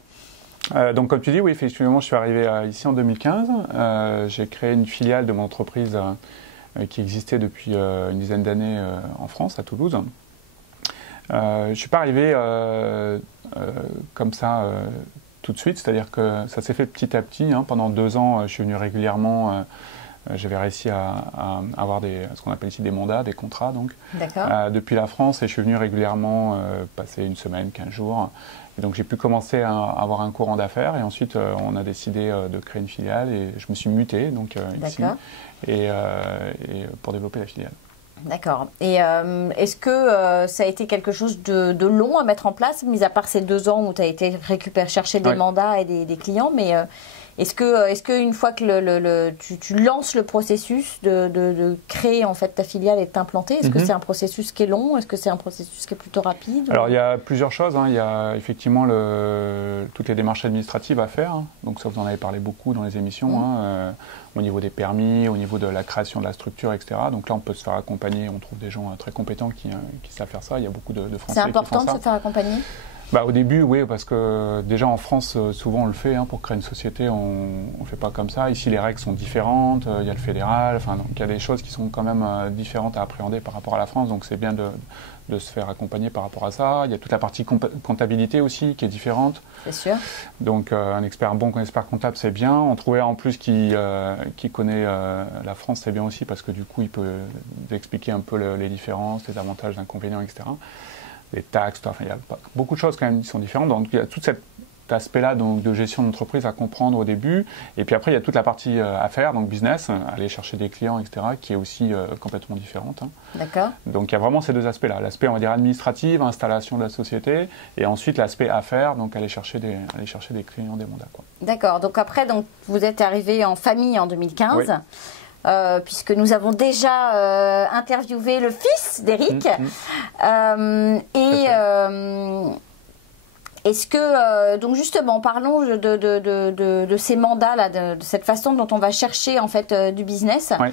Donc, comme tu dis, oui, effectivement, je suis arrivé ici en 2015. J'ai créé une filiale de mon entreprise qui existait depuis une dizaine d'années en France, à Toulouse. Je ne suis pas arrivé comme ça tout de suite, c'est-à-dire que ça s'est fait petit à petit. Pendant 2 ans, je suis venu régulièrement. J'avais réussi à avoir ce qu'on appelle ici des mandats, des contrats, donc, depuis la France, et je suis venu régulièrement passer 1 semaine, 15 jours. Et donc j'ai pu commencer à avoir un courant d'affaires et ensuite on a décidé de créer une filiale et je me suis muté donc, ici et pour développer la filiale. D'accord. Et est-ce que ça a été quelque chose de long à mettre en place, mis à part ces 2 ans où tu as été chercher des mandats et des clients, mais est-ce que une fois que tu lances le processus de créer en fait ta filiale et de t'implanter, est-ce que c'est un processus qui est long? Est-ce que c'est un processus qui est plutôt rapide? Alors il y a plusieurs choses. Il y a effectivement toutes les démarches administratives à faire. Donc ça, vous en avez parlé beaucoup dans les émissions. Au niveau des permis, au niveau de la création de la structure, etc. Donc là, on peut se faire accompagner. On trouve des gens très compétents qui savent faire ça. Il y a beaucoup de Français qui font ça. C'est important de se faire accompagner? Au début, oui, parce que déjà en France, souvent on le fait. Pour créer une société, on ne fait pas comme ça. Ici, les règles sont différentes. Il y a le fédéral. Donc il y a des choses qui sont quand même différentes à appréhender par rapport à la France. Donc c'est bien de se faire accompagner par rapport à ça. Il y a toute la partie comptabilité aussi qui est différente. C'est sûr. Donc un expert comptable, c'est bien. En trouver en plus qui connaît la France, c'est bien aussi parce que du coup, il peut expliquer un peu les différences, les avantages, les inconvénients, etc. Les taxes, il y a beaucoup de choses quand même qui sont différentes. Donc il y a tout cet aspect-là de gestion d'entreprise à comprendre au début. Et puis après, il y a toute la partie affaires, donc business, aller chercher des clients, etc., qui est aussi complètement différente. D'accord. Donc il y a vraiment ces 2 aspects-là. L'aspect, on va dire, administratif, installation de la société, et ensuite l'aspect affaires, donc aller chercher des clients, des mandats. D'accord. Donc après, vous êtes arrivé en famille en 2015. Oui. Puisque nous avons déjà interviewé le fils d'Eric. Est-ce que, donc justement, parlons de ces mandats-là, de cette façon dont on va chercher en fait du business. Oui.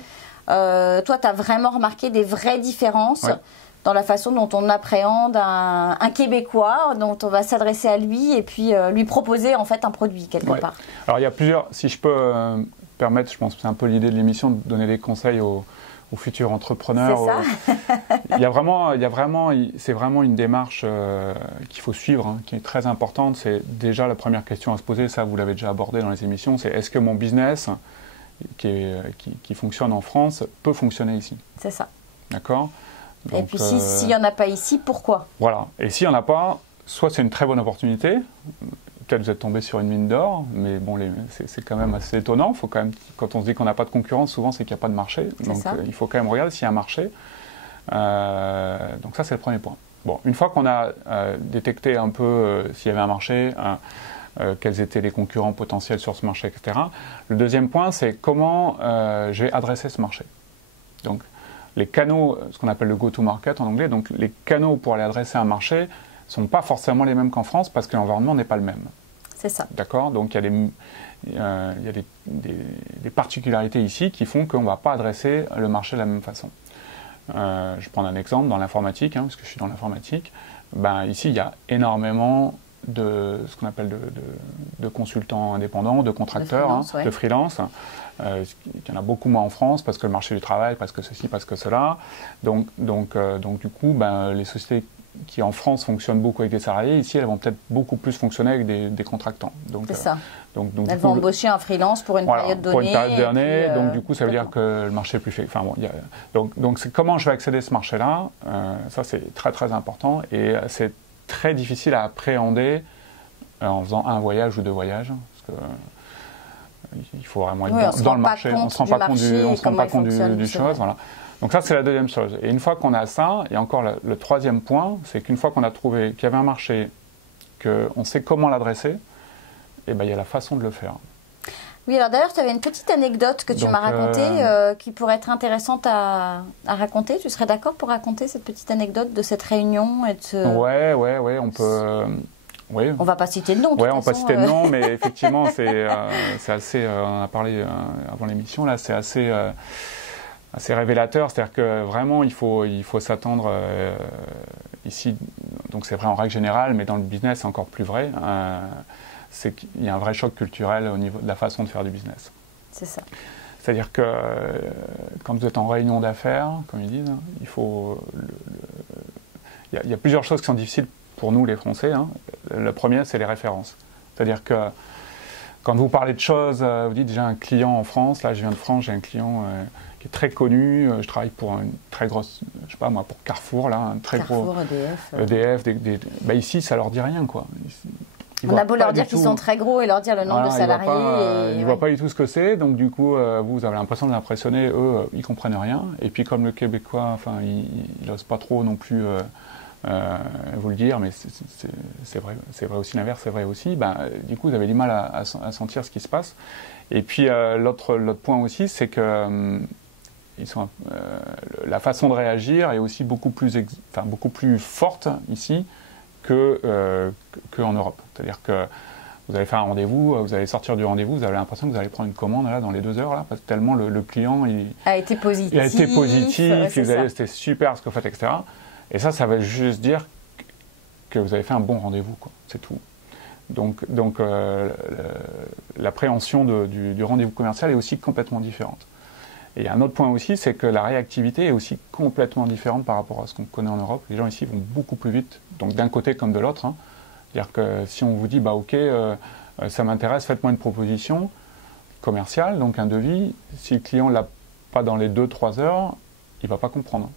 Toi, tu as vraiment remarqué des vraies différences dans la façon dont on appréhende un Québécois, dont on va s'adresser à lui et puis lui proposer en fait un produit quelque part. Alors il y a plusieurs, si je peux permettre, je pense que c'est un peu l'idée de l'émission, de donner des conseils aux aux futurs entrepreneurs. C'est ça. C'est vraiment une démarche qu'il faut suivre, hein, qui est très importante. C'est déjà la première question à se poser, ça vous l'avez déjà abordé dans les émissions, c'est est-ce que mon business qui fonctionne en France peut fonctionner ici? C'est ça. D'accord? Et puis s'il n'y en a pas ici, pourquoi? Voilà. Et s'il n'y en a pas, soit c'est une très bonne opportunité, peut-être vous êtes tombé sur une mine d'or, mais bon, c'est quand même assez étonnant. Faut quand même, quand on se dit qu'on n'a pas de concurrence, souvent c'est qu'il n'y a pas de marché. Donc il faut quand même regarder s'il y a un marché. Donc ça, c'est le premier point. Bon, une fois qu'on a détecté un peu s'il y avait un marché, quels étaient les concurrents potentiels sur ce marché, etc. Le deuxième point, c'est comment je vais adresser ce marché. Donc les canaux, ce qu'on appelle le go-to-market en anglais, donc les canaux pour aller adresser un marché ne sont pas forcément les mêmes qu'en France parce que l'environnement n'est pas le même. C'est ça. D'accord? Donc il y a des particularités ici qui font qu'on ne va pas adresser le marché de la même façon. Je prends un exemple dans l'informatique, hein, parce que je suis dans l'informatique. Ben, ici, il y a énormément de ce qu'on appelle de consultants indépendants, de contracteurs, de freelance. Il y en a beaucoup moins en France parce que le marché du travail, parce que ceci, parce que cela. Donc du coup, ben, les sociétés qui en France fonctionnent beaucoup avec des salariés, ici elles vont peut-être beaucoup plus fonctionner avec des contractants. C'est ça. Donc, elles vont embaucher un freelance pour une période donnée. Pour une période donnée, donc du coup ça veut dire que le marché est plus fait. Enfin, bon, donc c'est comment je vais accéder à ce marché-là, ça c'est très très important et c'est très difficile à appréhender en faisant un voyage ou deux voyages. Parce que, il faut vraiment être dans le marché, on ne se rend pas compte du chose. Voilà. Donc ça, c'est la deuxième chose. Et une fois qu'on a ça, et encore le troisième point, c'est qu'une fois qu'on a trouvé qu'il y avait un marché, qu'on sait comment l'adresser, et ben, il y a la façon de le faire. Oui, alors d'ailleurs, tu avais une petite anecdote que tu m'as racontée qui pourrait être intéressante à raconter. Tu serais d'accord pour raconter cette petite anecdote de cette réunion et de ce... Ouais, on peut... Oui. On va pas citer de nom. Oui, on va pas citer de nom, mais effectivement, c'est assez... on en a parlé avant l'émission, là, c'est assez révélateur. C'est-à-dire que vraiment, il faut s'attendre ici, donc c'est vrai en règle générale, mais dans le business, c'est encore plus vrai. C'est qu'il y a un vrai choc culturel au niveau de la façon de faire du business. C'est ça. C'est-à-dire que quand vous êtes en réunion d'affaires, comme ils disent, il y a plusieurs choses qui sont difficiles pour nous, les Français. Hein. Le premier, c'est les références. C'est-à-dire que quand vous parlez de choses, vous dites j'ai un client en France, là je viens de France, j'ai un client qui est très connu, je travaille pour une très grosse, je sais pas moi, pour Carrefour, là, un très Carrefour, gros EDF. Bah ici, ça leur dit rien, quoi. On a beau leur dire qu'ils sont très gros et leur dire le nombre de salariés. Ils ne voient pas du tout ce que c'est, donc du coup, vous avez l'impression de l'impressionner, eux, ils ne comprennent rien. Et puis comme le Québécois, enfin, il n'ose pas trop non plus vous le dire, mais c'est vrai aussi, l'inverse c'est vrai aussi, ben, du coup vous avez du mal à sentir ce qui se passe. Et puis l'autre point aussi, c'est que la façon de réagir est aussi beaucoup plus forte ici qu'en Europe. C'est-à-dire que vous allez faire un rendez-vous, vous allez sortir du rendez-vous, vous avez l'impression que vous allez prendre une commande là, dans les 2 heures, là, parce que tellement le client a été positif, c'était super ce que vous faites, etc. Et ça veut juste dire que vous avez fait un bon rendez-vous, quoi. C'est tout. Donc l'appréhension du rendez-vous commercial est aussi complètement différente. Et il y a un autre point aussi, c'est que la réactivité est aussi complètement différente par rapport à ce qu'on connaît en Europe. Les gens ici vont beaucoup plus vite, donc d'un côté comme de l'autre. Hein. C'est-à-dire que si on vous dit, bah ok, ça m'intéresse, faites-moi une proposition commerciale, donc un devis, si le client ne l'a pas dans les 2-3 heures, il ne va pas comprendre.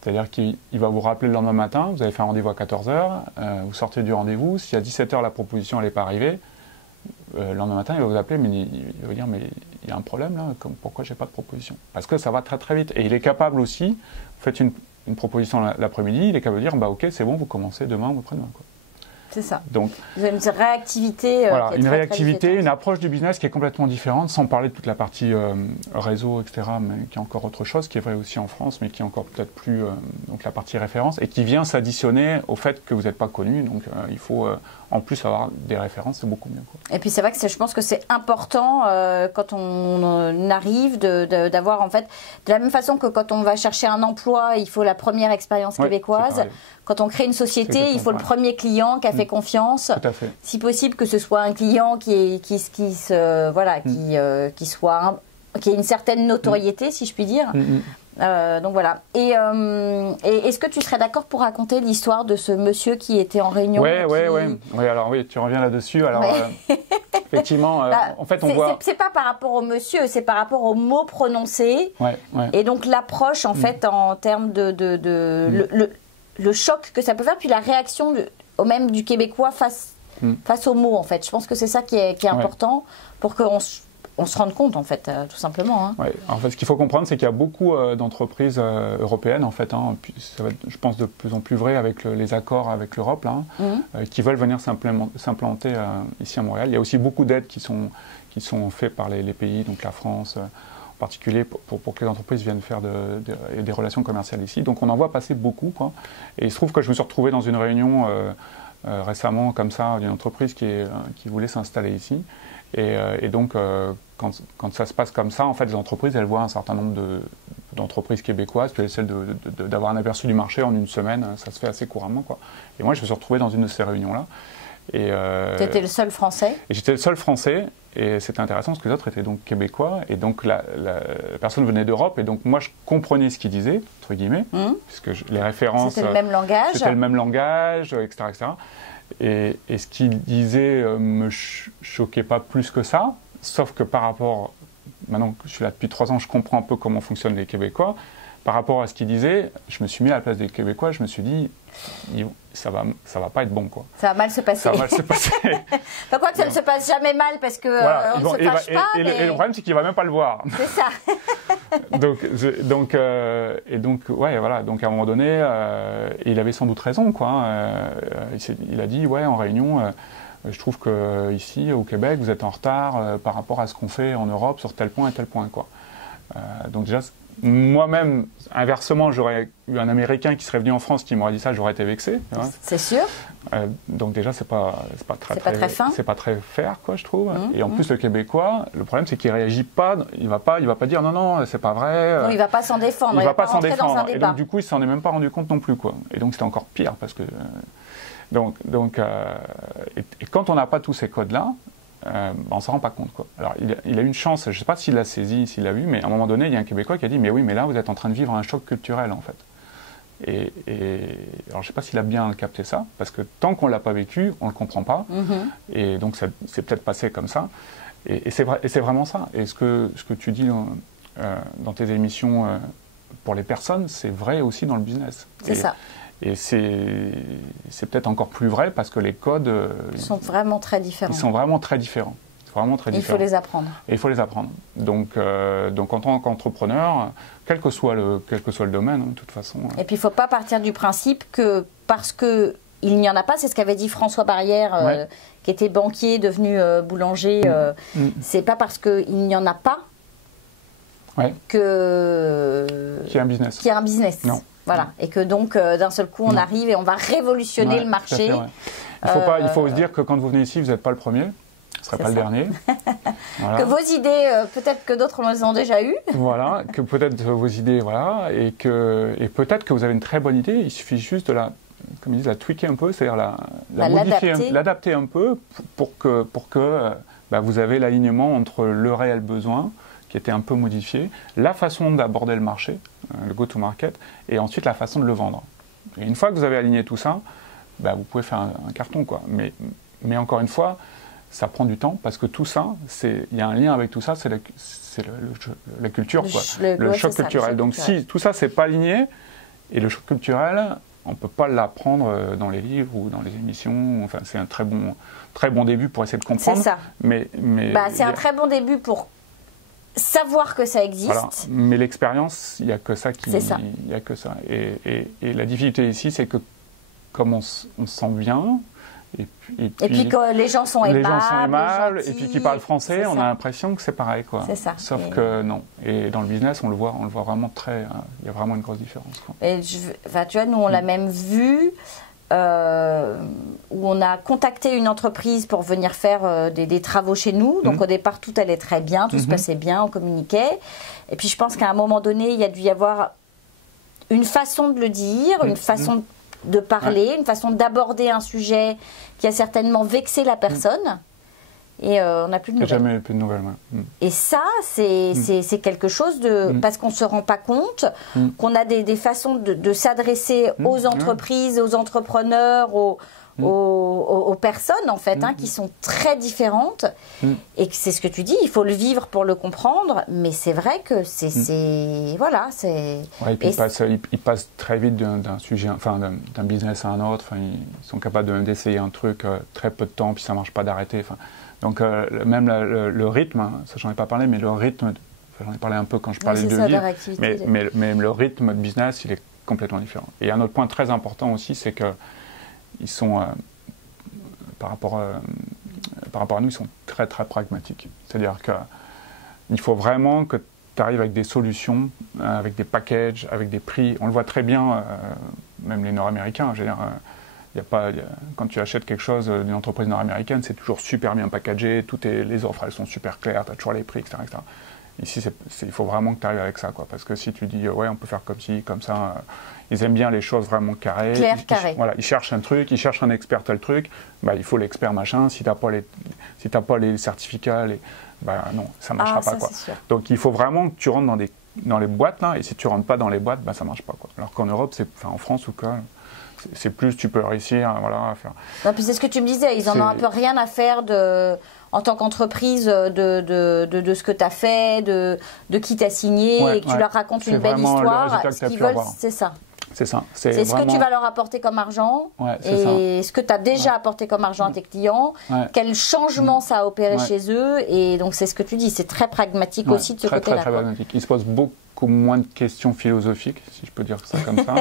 C'est-à-dire qu'il va vous rappeler le lendemain matin, vous avez fait un rendez-vous à 14h, vous sortez du rendez-vous, si à 17h la proposition n'est pas arrivée, le lendemain matin il va vous appeler, mais il va vous dire mais il y a un problème là, pourquoi je n'ai pas de proposition? Parce que ça va très très vite. Et il est capable aussi, vous faites une proposition l'après-midi, il est capable de dire bah ok c'est bon, vous commencez demain ou après-demain, quoi. C'est ça. Donc, vous avez une réactivité. Voilà, une réactivité, une approche du business qui est complètement différente, sans parler de toute la partie réseau, etc., mais qui est encore autre chose, qui est vrai aussi en France, mais qui est encore peut-être plus donc la partie référence, et qui vient s'additionner au fait que vous n'êtes pas connu. Donc il faut en plus avoir des références, c'est beaucoup mieux, quoi. Et puis c'est vrai que je pense que c'est important quand on arrive d'avoir en fait, de la même façon que quand on va chercher un emploi, il faut la première expérience québécoise. Quand on crée une société, il faut le premier client qui a fait confiance. Tout à fait. Si possible que ce soit un client qui soit qui ait une certaine notoriété, si je puis dire. Donc voilà. Et est-ce que tu serais d'accord pour raconter l'histoire de ce monsieur qui était en réunion? Oui, alors oui, tu reviens là-dessus. Alors, effectivement, en fait, on voit... C'est pas par rapport au monsieur, c'est par rapport aux mots prononcés. Et donc l'approche, en fait, en termes le choc que ça peut faire, puis la réaction même du Québécois face aux mots, en fait. Je pense que c'est ça qui est important pour qu'on se rende compte, en fait, tout simplement. Ouais. En fait, ce qu'il faut comprendre, c'est qu'il y a beaucoup d'entreprises européennes, en fait, puis ça va être, je pense, de plus en plus vrai avec les accords avec l'Europe, là, qui veulent venir s'implanter ici à Montréal. Il y a aussi beaucoup d'aides qui sont faites par les pays, donc la France en particulier, pour que les entreprises viennent faire des relations commerciales ici. Donc on en voit passer beaucoup, quoi. Et il se trouve que je me suis retrouvé dans une réunion récemment, comme ça, d'une entreprise qui voulait s'installer ici. Et donc, quand ça se passe comme ça, en fait, les entreprises, elles voient un certain nombre d'entreprises québécoises, puis elles essaient d'avoir un aperçu du marché en une semaine. Ça se fait assez couramment, quoi. Et moi, je me suis retrouvé dans une de ces réunions-là. Tu étais le seul Français? Et j'étais le seul Français, et c'était intéressant parce que les autres étaient donc québécois, et donc la personne venait d'Europe, et donc moi, je comprenais ce qu'il disait, entre guillemets, puisque les références... C'était le même langage? C'était le même langage, etc., etc. Et ce qu'il disait me choquait pas plus que ça, sauf que par rapport, maintenant que je suis là depuis 3 ans, je comprends un peu comment fonctionnent les Québécois. Par rapport à ce qu'il disait, je me suis mis à la place des Québécois, je me suis dit, ça va pas être bon, quoi. Ça va mal se passer. Ça va mal se passer. Enfin, quoi que ça ne se passe jamais mal, parce que voilà. on ne se fâche pas. Et le problème, c'est qu'il va même pas le voir. C'est ça. donc, ouais, voilà. Donc, à un moment donné, il avait sans doute raison, quoi. Il a dit, ouais, en réunion, je trouve que ici, au Québec, vous êtes en retard par rapport à ce qu'on fait en Europe sur tel point et tel point, quoi. Donc déjà, moi-même, inversement, j'aurais eu un Américain qui serait venu en France qui m'aurait dit ça, j'aurais été vexé. C'est sûr. Donc déjà, c'est pas très fin. C'est pas très fair, quoi, je trouve. Et en plus, le Québécois, le problème, c'est qu'il réagit pas. Il va pas dire non, c'est pas vrai. Non, il va pas s'en défendre. Il va pas s'en rentrer défendre. Dans un débat. Et donc du coup, il s'en est même pas rendu compte non plus, quoi. Et donc c'était encore pire parce que et quand on n'a pas tous ces codes-là, on ne s'en rend pas compte, quoi. Alors, il a eu une chance, je ne sais pas s'il l'a saisi, s'il l'a eu, mais à un moment donné, il y a un Québécois qui a dit « Mais oui, mais là, vous êtes en train de vivre un choc culturel, en fait. » Et alors, je ne sais pas s'il a bien capté ça, parce que tant qu'on ne l'a pas vécu, on ne le comprend pas. Et donc, c'est peut-être passé comme ça. Et c'est vrai, et c'est vraiment ça. Et ce que tu dis dans tes émissions pour les personnes, c'est vrai aussi dans le business. C'est ça. Et c'est peut-être encore plus vrai parce que les codes... Ils sont vraiment très différents. Ils sont vraiment très différents. Il faut les apprendre. Et il faut les apprendre. Donc en tant qu'entrepreneur, quel que soit le domaine, de toute façon... Et puis il ne faut pas partir du principe que parce qu'il n'y en a pas, c'est ce qu'avait dit François Barrière, qui était banquier, devenu boulanger, c'est pas parce qu'il n'y en a pas qu'il y a un business. Qu'il y a un business. Non. Voilà, et que donc d'un seul coup on arrive et on va révolutionner le marché. Il faut se dire que quand vous venez ici, vous n'êtes pas le premier, ce ne sera pas le dernier. Voilà. Que vos idées, peut-être que d'autres les ont déjà eues. Voilà, que peut-être vos idées, voilà, et peut-être que vous avez une très bonne idée, il suffit juste de comme ils disent, la tweaker un peu, c'est-à-dire la modifier, l'adapter un peu pour que vous avez l'alignement entre le réel besoin, qui était un peu modifié, la façon d'aborder le marché, le go-to-market, et ensuite la façon de le vendre. Et une fois que vous avez aligné tout ça, vous pouvez faire un carton, quoi. Mais encore une fois, ça prend du temps, parce que tout ça, il y a un lien avec tout ça, c'est la culture, quoi. Le choc culturel. Donc si tout ça, c'est pas aligné, et le choc culturel, on ne peut pas l'apprendre dans les livres ou dans les émissions. Enfin, c'est un très bon début pour essayer de comprendre. C'est ça. C'est un très bon début pour savoir que ça existe. Voilà. Mais l'expérience, il n'y a que ça C'est ça. Il y a que ça. Et la difficulté ici, c'est que comme on se sent bien, et puis quand les gens sont aimables, et puis qui parlent français, on a l'impression que c'est pareil, quoi. C'est ça. Sauf que non. Et dans le business, on le voit vraiment il y a vraiment une grosse différence, quoi. Et tu vois, nous on l'a même vu. Où on a contacté une entreprise pour venir faire des travaux chez nous. Donc au départ, tout allait très bien, tout se passait bien, on communiquait. Et puis je pense qu'à un moment donné, il y a dû y avoir une façon de le dire, une façon de parler, une façon d'aborder un sujet qui a certainement vexé la personne. et on n'a plus de nouvelles. Jamais plus de nouvelles, ouais. Et ça, c'est quelque chose de... Parce qu'on ne se rend pas compte qu'on a des façons de s'adresser aux entreprises, aux entrepreneurs, aux personnes, en fait, qui sont très différentes. Et que c'est ce que tu dis, il faut le vivre pour le comprendre. Mais c'est vrai que voilà, c'est... Ouais, et puis ils passent très vite d'un sujet, enfin, d'un business à un autre. Enfin, ils sont capables d'essayer un truc très peu de temps, puis ça ne marche pas d'arrêter. Enfin, donc, même le rythme, hein, ça j'en ai pas parlé, mais le rythme, j'en ai parlé un peu quand je parlais de vie, mais le rythme de business, il est complètement différent. Et un autre point très important aussi, c'est qu'ils sont, par rapport à nous, ils sont très très pragmatiques. C'est-à-dire qu'il faut vraiment que tu arrives avec des solutions, avec des packages, avec des prix. On le voit très bien, même les Nord-Américains, je veux dire, quand tu achètes quelque chose d'une entreprise nord-américaine, c'est toujours super bien packagé, les offres elles sont super claires, tu as toujours les prix, etc. etc. Ici, il faut vraiment que tu arrives avec ça, quoi, parce que si tu dis ouais, on peut faire comme ci, comme ça, ils aiment bien les choses vraiment carrées. Carré. Voilà, ils cherchent un truc, ils cherchent un expert tel truc, bah, il faut l'expert machin, si tu n'as pas les certificats, bah, non, ça ne marchera pas. Quoi. Donc il faut vraiment que tu rentres dans les boîtes, là, et si tu ne rentres pas dans les boîtes, bah, ça ne marche pas. Quoi. Alors qu'en Europe, en France ou quoi, c'est plus, tu peux réussir voilà, à faire. Non, puis c'est ce que tu me disais, ils en ont un peu rien à faire en tant qu'entreprise de ce que tu as fait, de qui t'as signé, et que tu leur racontes une belle histoire. Ce qu'ils veulent, c'est ça. C'est ça. C'est vraiment... ce que tu vas leur apporter comme argent et ce que tu as déjà apporté comme argent à tes clients, quel changement ça a opéré chez eux. Et donc, c'est ce que tu dis, c'est très pragmatique aussi de ce côté-là. Très pragmatique. Ils se posent beaucoup moins de questions philosophiques, si je peux dire ça comme ça.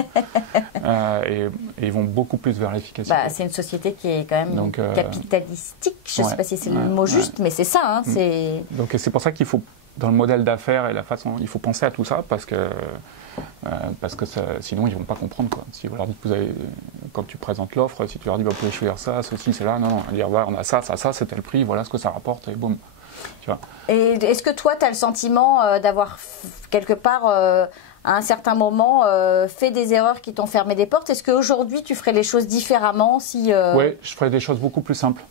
Et ils vont beaucoup plus vers l'efficacité. Bah, c'est une société qui est quand même capitalistique. Je ne sais pas si c'est le mot juste, mais c'est ça. Donc, c'est pour ça qu'il faut, dans le modèle d'affaires et la façon, il faut penser à tout ça parce que sinon ils ne vont pas comprendre. Quoi. Si vous leur dites quand tu présentes l'offre, si tu leur dis vous pouvez choisir ça, ceci, c'est là, non, dire voilà, on a ça, c'est tel prix, voilà ce que ça rapporte, et boum. Tu vois. Et est-ce que toi, tu as le sentiment d'avoir quelque part, à un certain moment, fait des erreurs qui t'ont fermé des portes? Est-ce qu'aujourd'hui, tu ferais les choses différemment si Oui, je ferais des choses beaucoup plus simples.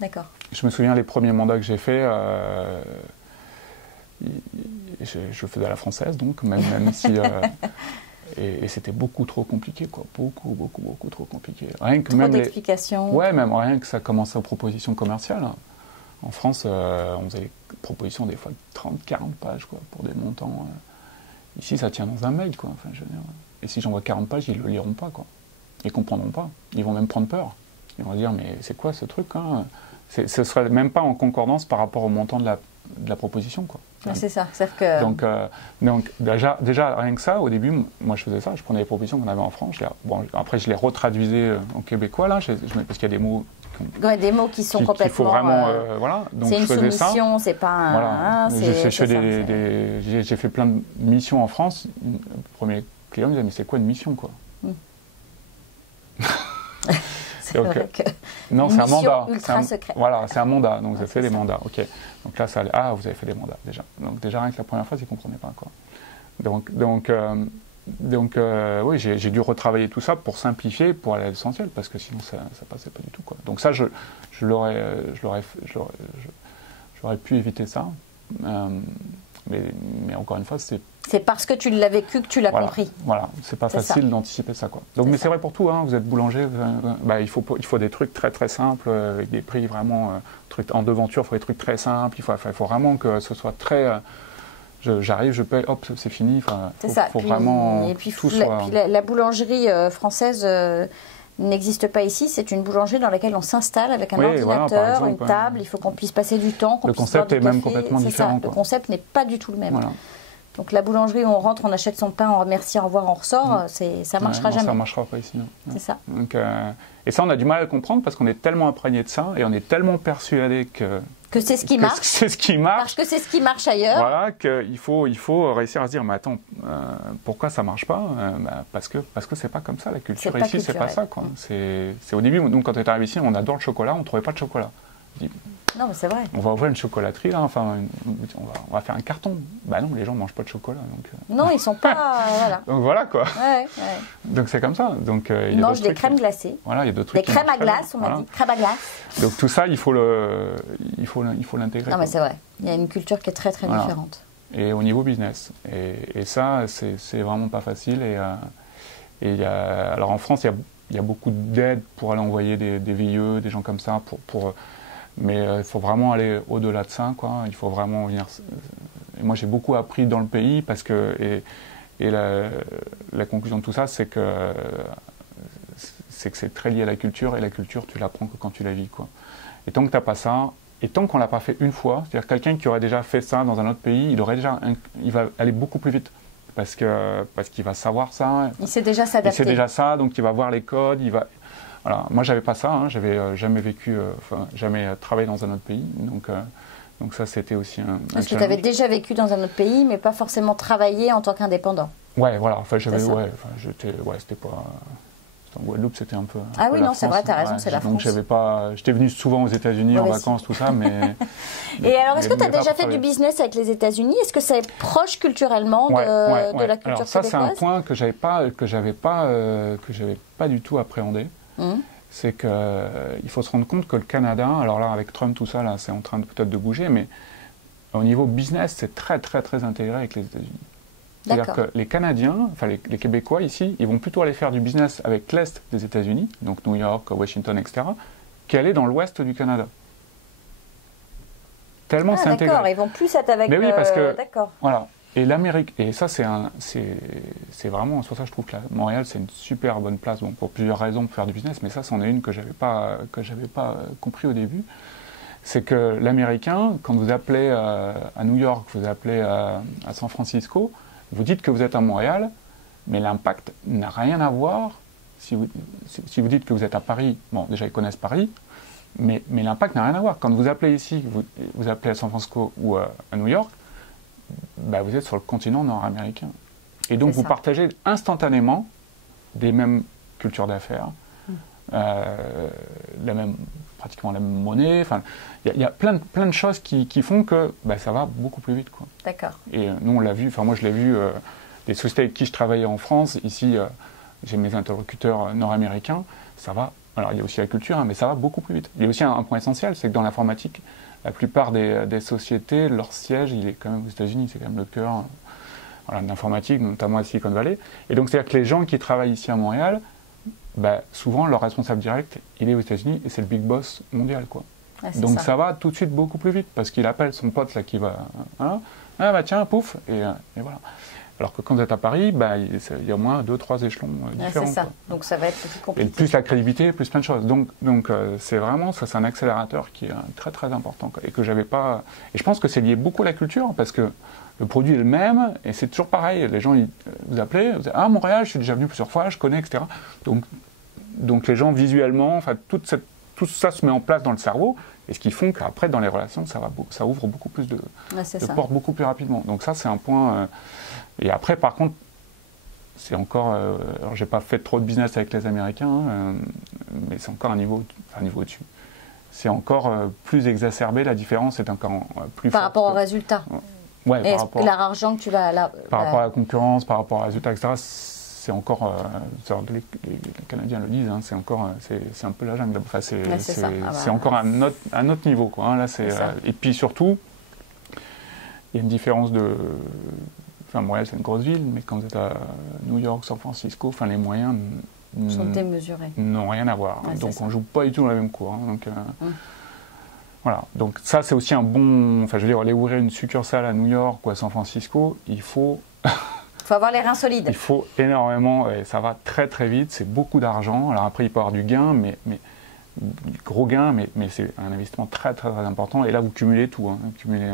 D'accord. Je me souviens les premiers mandats que j'ai faits. Je faisais à la française, donc, même si... et c'était beaucoup trop compliqué, quoi. Beaucoup trop compliqué. Rien que trop d'explications. Ouais, même rien que ça commençait aux propositions commerciales. En France, on faisait des propositions des fois de 30, 40 pages, quoi, pour des montants. Ici, ça tient dans un mail, quoi. Enfin, je veux dire, et si j'envoie 40 pages, ils ne le liront pas, quoi. Ils ne comprendront pas. Ils vont même prendre peur. Ils vont dire, mais c'est quoi ce truc, hein? Ce ne serait même pas en concordance par rapport au montant de la proposition, quoi. C'est ça, c'est-à-dire que... Donc déjà, rien que ça, au début, moi je faisais ça, je prenais les propositions qu'on avait en France, après je les retraduisais en québécois, là, parce qu'il y a des mots... des mots qui sont complètement... Il faut vraiment... voilà, donc c'est une je faisais soumission, c'est pas un... Voilà. J'ai fait plein de missions en France. Le premier client me disait, mais c'est quoi une mission, quoi? C'est vrai que non, c'est un mandat. Ultra secret. Voilà, c'est un mandat. Donc, j'ai fait des mandats. OK. Donc là, ça allait. Ah, vous avez fait des mandats déjà. Donc, déjà, rien que la première fois, ils ne comprenaient pas, quoi. Donc oui, j'ai dû retravailler tout ça pour simplifier, pour aller à l'essentiel, parce que sinon, ça ne passait pas du tout, quoi. Donc, ça, j'aurais pu éviter ça. Mais encore une fois, c'est parce que tu l'as vécu que tu l'as compris. Voilà, c'est pas facile d'anticiper ça, quoi. Donc, mais c'est vrai pour tout, hein, vous êtes boulanger, il faut des trucs très très simples, avec des prix vraiment, en devanture, il faut des trucs très simples, il faut vraiment que ce soit très... j'arrive, je paye, hop, c'est fini. C'est ça. Vraiment... Et puis, la boulangerie française n'existe pas ici, c'est une boulangerie dans laquelle on s'installe avec un ordinateur, une table, il faut qu'on puisse passer du temps, qu'on puisse boire du café. Le concept est même complètement différent. Le concept n'est pas du tout le même. Voilà. Donc la boulangerie où on rentre, on achète son pain, on remercie, au revoir, on ressort, ça marchera jamais. Ça ne marchera pas ici. C'est ça. Donc, et ça, on a du mal à le comprendre parce qu'on est tellement imprégné de ça et on est tellement persuadé que c'est ce qui marche. C'est ce qui marche. Parce que c'est ce qui marche ailleurs. Voilà, qu'il faut réussir à se dire, mais attends, pourquoi ça ne marche pas? Parce que c'est pas comme ça, la culture. Ici, c'est pas ça, quoi. C'est au début, nous, quand on est arrivé ici, on adore le chocolat, on ne trouvait pas de chocolat. Je dis, Non, mais c'est vrai. on va ouvrir une chocolaterie, là, enfin, on va faire un carton. Bah non, les gens ne mangent pas de chocolat. Donc, Non, ils sont pas. Voilà. donc voilà, quoi. Ouais. Donc c'est comme ça. Donc, il y a Ils mangent d'autres des trucs. crèmes glacées. Voilà, il y a d'autres Des trucs. qui crèmes à marchent très bien. glace, on m'a Voilà. dit. Crème à glace. Donc tout ça, il faut l'intégrer. Non, mais quoi. c'est vrai. Il y a une culture qui est très, très Voilà. différente. Et au niveau business. Et ça, c'est vraiment pas facile. Et alors en France, il y a beaucoup d'aides pour aller envoyer des VIE, des gens comme ça. Mais il faut vraiment aller au-delà de ça, quoi. Il faut vraiment venir. Et moi, j'ai beaucoup appris dans le pays parce que. Et la conclusion de tout ça, c'est que c'est très lié à la culture. Et la culture, tu l'apprends que quand tu la vis, quoi. Et tant que tu n'as pas ça. Et tant qu'on ne l'a pas fait une fois, c'est-à-dire quelqu'un qui aurait déjà fait ça dans un autre pays, il va aller beaucoup plus vite parce qu'il va savoir ça. Il sait déjà Il s'adapter. sait déjà ça, donc il va voir les codes. Voilà. Moi, j'avais pas ça. Hein, j'avais jamais vécu, jamais travaillé dans un autre pays. Donc ça, c'était aussi un Parce que tu challenge. avais déjà vécu dans un autre pays, mais pas forcément travaillé en tant qu'indépendant. Ouais, voilà. Enfin, c'était pas. En Guadeloupe, c'était un peu. Ah oui, la non, c'est France. vrai, t'as raison, c'est la Donc, France. j'étais venu souvent aux États-Unis en Ouais, vacances, tout ça, mais. Et alors, est-ce que tu as mais pas déjà pour fait du travailler. business avec les États-Unis? Est-ce que c'est proche culturellement Ouais. de la culture Alors ça, c'est un québécoise? point que j'avais pas du tout appréhendé. Hum. C'est qu'il faut se rendre compte que le Canada, alors là, avec Trump, tout ça, là, c'est en train peut-être de bouger, mais au niveau business, c'est très, très, très intégré avec les États-Unis. C'est-à-dire D'accord. que les Canadiens, enfin les Québécois ici, ils vont plutôt aller faire du business avec l'Est des États-Unis, donc New York, Washington, etc., qu'aller dans l'Ouest du Canada. Tellement Ah, c'est intégré. d'accord, ils vont plus être avec. Mais oui, parce que- D'accord. Voilà. Et l'Amérique, et ça c'est vraiment, c'est pour ça que je trouve que Montréal c'est une super bonne place, bon, pour plusieurs raisons pour faire du business, mais ça c'en est une que j'avais pas compris au début. C'est que l'Américain, quand vous appelez à New York, vous appelez à San Francisco, vous dites que vous êtes à Montréal, mais l'impact n'a rien à voir. Si vous dites que vous êtes à Paris, bon, déjà ils connaissent Paris, mais l'impact n'a rien à voir. Quand vous appelez ici, vous appelez à San Francisco ou à New York, bah, vous êtes sur le continent nord-américain. Et donc C'est vous ça. partagez instantanément des mêmes cultures d'affaires, pratiquement la même monnaie. Enfin, il y a plein de choses qui font que bah, ça va beaucoup plus vite, quoi. D'accord. Et nous, on l'a vu, enfin moi je l'ai vu, des sociétés avec qui je travaillais en France, ici j'ai mes interlocuteurs nord-américains, ça va, alors il y a aussi la culture, hein, mais ça va beaucoup plus vite. Il y a aussi un point essentiel, c'est que dans l'informatique, la plupart des sociétés, leur siège, il est quand même aux États-Unis, c'est quand même le cœur voilà, de l'informatique, notamment à Silicon Valley. Et donc c'est-à-dire que les gens qui travaillent ici à Montréal, bah, souvent leur responsable direct, il est aux États-Unis et c'est le big boss mondial, quoi. Ah, c'est Donc ça va tout de suite beaucoup plus vite parce qu'il appelle son pote là qui va, voilà, ah bah tiens, pouf, et voilà. Alors que quand vous êtes à Paris, bah, il y a au moins 2-3 échelons Ah, différents. c'est ça. Quoi. Donc ça va être plus Et compliqué. plus la crédibilité, plus plein de choses. Donc c'est vraiment ça, c'est un accélérateur qui est très très important, quoi, et que j'avais pas. Et je pense que c'est lié beaucoup à la culture parce que le produit est le même et c'est toujours pareil. Les gens vous appelez, vous dites, ah Montréal, je suis déjà venu plusieurs fois, je connais, etc. Donc les gens visuellement, enfin tout ça se met en place dans le cerveau. Et ce qui font qu'après, dans les relations, ça ouvre beaucoup plus de portes beaucoup plus rapidement. Donc ça, c'est un point. Et après, par contre, c'est encore. Alors, j'ai pas fait trop de business avec les Américains, mais c'est encore un niveau au-dessus. C'est encore plus exacerbé. La différence est encore plus Par forte. rapport aux résultats. Ouais, Et par rapport l'argent que tu vas. par rapport à la concurrence, par rapport aux résultats, etc. C'est encore, les Canadiens le disent, hein, c'est encore, c'est un peu la jungle. Enfin, c'est encore un autre niveau, quoi. Hein, là, et puis surtout, il y a une différence de. Enfin, Montréal, c'est une grosse ville, mais quand vous êtes à New York, San Francisco, enfin, les moyens sont démesurés. N'ont rien à voir. Ouais, donc, on joue pas du tout dans la même cour. Hein, donc, voilà. Donc, ça, c'est aussi un bon. Enfin, je veux dire, aller ouvrir une succursale à New York ou à San Francisco, il faut. Il faut avoir les reins solides. Il faut énormément, et ça va très très vite, c'est beaucoup d'argent. Alors après, il peut y avoir du gain, mais gros gain, mais c'est un investissement très très très important. Et là, vous cumulez tout. Hein. Vous cumulez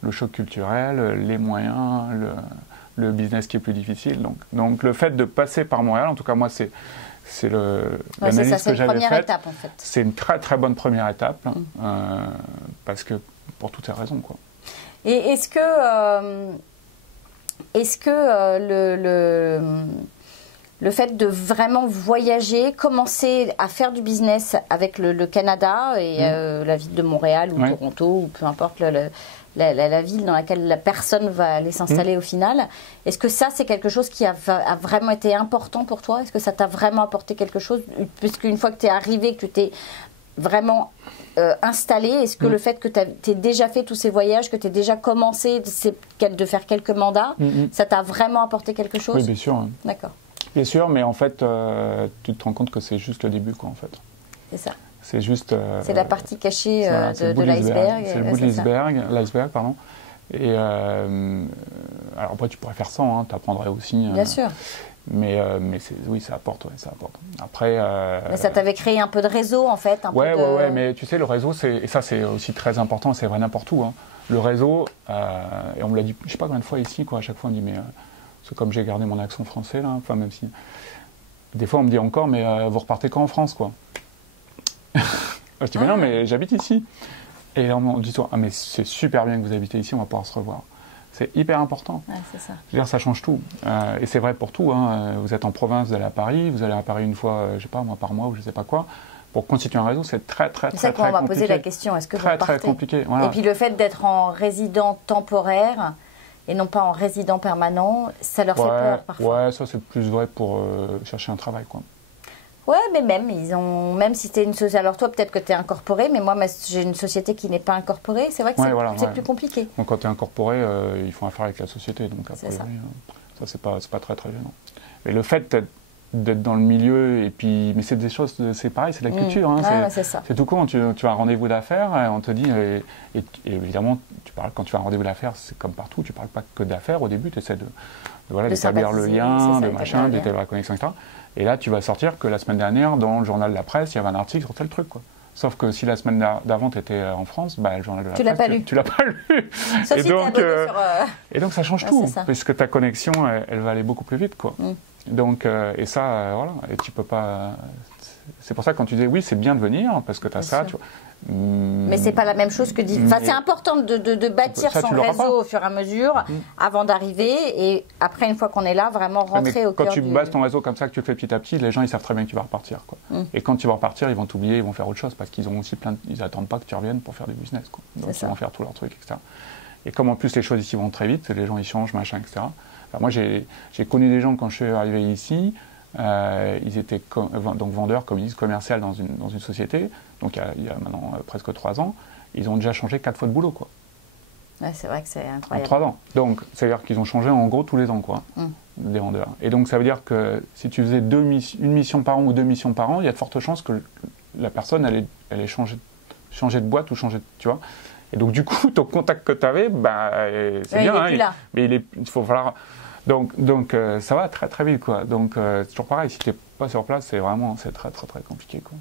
le choc culturel, les moyens, le business qui est plus difficile. Donc le fait de passer par Montréal, en tout cas moi, c'est l'analyse que j'avais faite. Étape, en fait. C'est une très très bonne première étape, parce que pour toutes ces raisons, quoi. Et est-ce que le fait de vraiment voyager, commencer à faire du business avec le Canada et la ville de Montréal ou Toronto ou peu importe la ville dans laquelle la personne va aller s'installer au final. Est-ce que ça, c'est quelque chose qui a vraiment été important pour toi? Est-ce que ça t'a vraiment apporté quelque chose? Puisqu'une fois que tu es arrivé, que tu t'es vraiment installé, est-ce que le fait que tu aies déjà fait tous ces voyages, que tu aies déjà commencé de faire quelques mandats, ça t'a vraiment apporté quelque chose? Oui, bien sûr. Hein. D'accord. Bien sûr, mais en fait, tu te rends compte que c'est juste le début, quoi, en fait. C'est ça. C'est juste... c'est la partie cachée de l'iceberg. C'est le bout de l'iceberg, pardon. Et alors après, tu pourrais faire sans, hein, tu apprendrais aussi. Bien sûr. Mais oui, ça apporte, ça apporte. Après... mais ça t'avait créé un peu de réseau, en fait. Ouais, mais tu sais, le réseau, et ça, c'est aussi très important, c'est vrai n'importe où. Hein. Le réseau, et on me l'a dit, je sais pas combien de fois ici, quoi, à chaque fois, on me dit, mais... c'est comme j'ai gardé mon accent français, là, enfin, même si... Des fois, on me dit encore, mais vous repartez quand en France, quoi? Je dis, mais non, mais j'habite ici. Et là, on me dit, ah, mais c'est super bien que vous habitez ici, on va pouvoir se revoir. C'est hyper important. Ouais, c'est ça. Je veux dire, ça change tout. Et c'est vrai pour tout. Hein. Vous êtes en province, vous allez à Paris, vous allez à Paris une fois, je sais pas, moi, par mois ou je sais pas quoi. Pour constituer un réseau, c'est très compliqué. C'est ça qu'on va poser la question. Est-ce que vous repartez? Très compliqué. Voilà. Et puis le fait d'être en résident temporaire et non pas en résident permanent, ça leur fait peur parfois. Ouais, ça c'est plus vrai pour chercher un travail, quoi. Ouais, mais même si c'était une société, alors toi peut-être que tu es incorporé, mais moi j'ai une société qui n'est pas incorporée, c'est vrai que c'est plus compliqué. Donc quand tu es incorporé, ils font affaire avec la société, donc après, ça c'est pas très gênant. Mais le fait d'être dans le milieu, et puis, mais c'est des choses, c'est pareil, c'est de la culture. Hein, c'est tout con, tu as un rendez-vous d'affaires, on te dit, et évidemment, quand tu as un rendez-vous d'affaires, c'est comme partout, tu parles pas que d'affaires au début, tu essaies d'établir le lien, d'établir la connexion, etc. Et là, tu vas sortir que la semaine dernière, dans le journal de la presse, il y avait un article sur tel truc, quoi. Sauf que si la semaine d'avant, tu étais en France, le journal de la presse, tu l'as pas lu. Sauf et donc, ça change tout, puisque ta connexion, elle va aller beaucoup plus vite, quoi. Donc, et ça, voilà, et tu peux pas... C'est pour ça que quand tu dis oui, c'est bien de venir, parce que tu as ça, tu vois. Mais c'est pas la même chose que... c'est important de bâtir son réseau au fur et à mesure, avant d'arriver, et après, une fois qu'on est là, vraiment rentrer au cœur Quand tu bâtis ton réseau comme ça, que tu le fais petit à petit, les gens, ils savent très bien que tu vas repartir, quoi. Et quand tu vas repartir, ils vont t'oublier, ils vont faire autre chose, parce qu'ils ont aussi ils attendent pas que tu reviennes pour faire du business, quoi. Donc, ils vont faire tous leurs trucs, etc. Et comme en plus, les choses ici vont très vite, les gens, ils changent, machin, etc. Alors moi, j'ai connu des gens quand je suis arrivé ici, ils étaient donc vendeurs, comme ils disent, commercial dans une société, donc il y a maintenant presque 3 ans, ils ont déjà changé 4 fois de boulot, quoi. Ouais, c'est vrai que c'est incroyable. En 3 ans. Donc, ça veut dire qu'ils ont changé en gros tous les ans, quoi, des vendeurs. Et donc, ça veut dire que si tu faisais une mission par an ou 2 missions par an, il y a de fortes chances que la personne allait changer de boîte ou changer de, tu vois. Et donc, du coup, ton contact que tu avais, c'est bien, hein, mais il faut falloir... Donc ça va très très vite, quoi. Donc c'est toujours pareil, si tu n'es pas sur place, c'est très très très compliqué, quoi.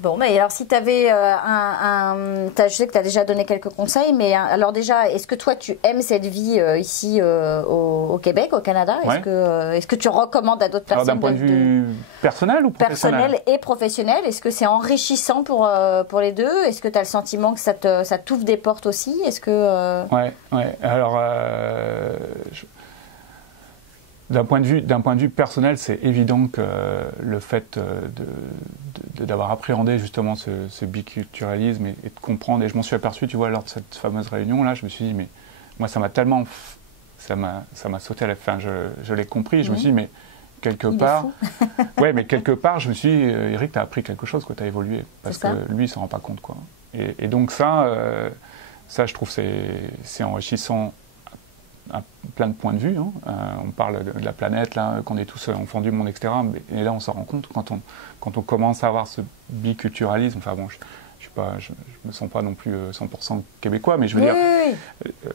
Bon, mais alors si tu avais je sais que tu as déjà donné quelques conseils, mais alors déjà, est-ce que toi tu aimes cette vie ici au Québec, au Canada? Est-ce que tu recommandes à d'autres personnes? Alors d'un point de vue personnel ou professionnel? Personnel et professionnel. Est-ce que c'est enrichissant pour les deux? Est-ce que tu as le sentiment que ça t'ouvre des portes aussi? Est-ce que... Ouais. Alors... D'un point de vue personnel, c'est évident que le fait d'avoir appréhendé justement ce biculturalisme et de comprendre, et je m'en suis aperçu, tu vois, lors de cette fameuse réunion-là, je me suis dit, mais moi, ça m'a sauté à la fin, je l'ai compris, je me suis dit, mais quelque part, quelque part, je me suis dit, Eric, tu as appris quelque chose, tu as évolué, parce que lui, il s'en rend pas compte, quoi. Et donc ça, je trouve, c'est enrichissant à plein de points de vue. Hein. On parle de la planète, là, qu'on est tous enfants du monde, etc. Et là, on s'en rend compte quand on commence à avoir ce biculturalisme. Enfin bon, je me sens pas non plus 100% québécois, mais je veux dire,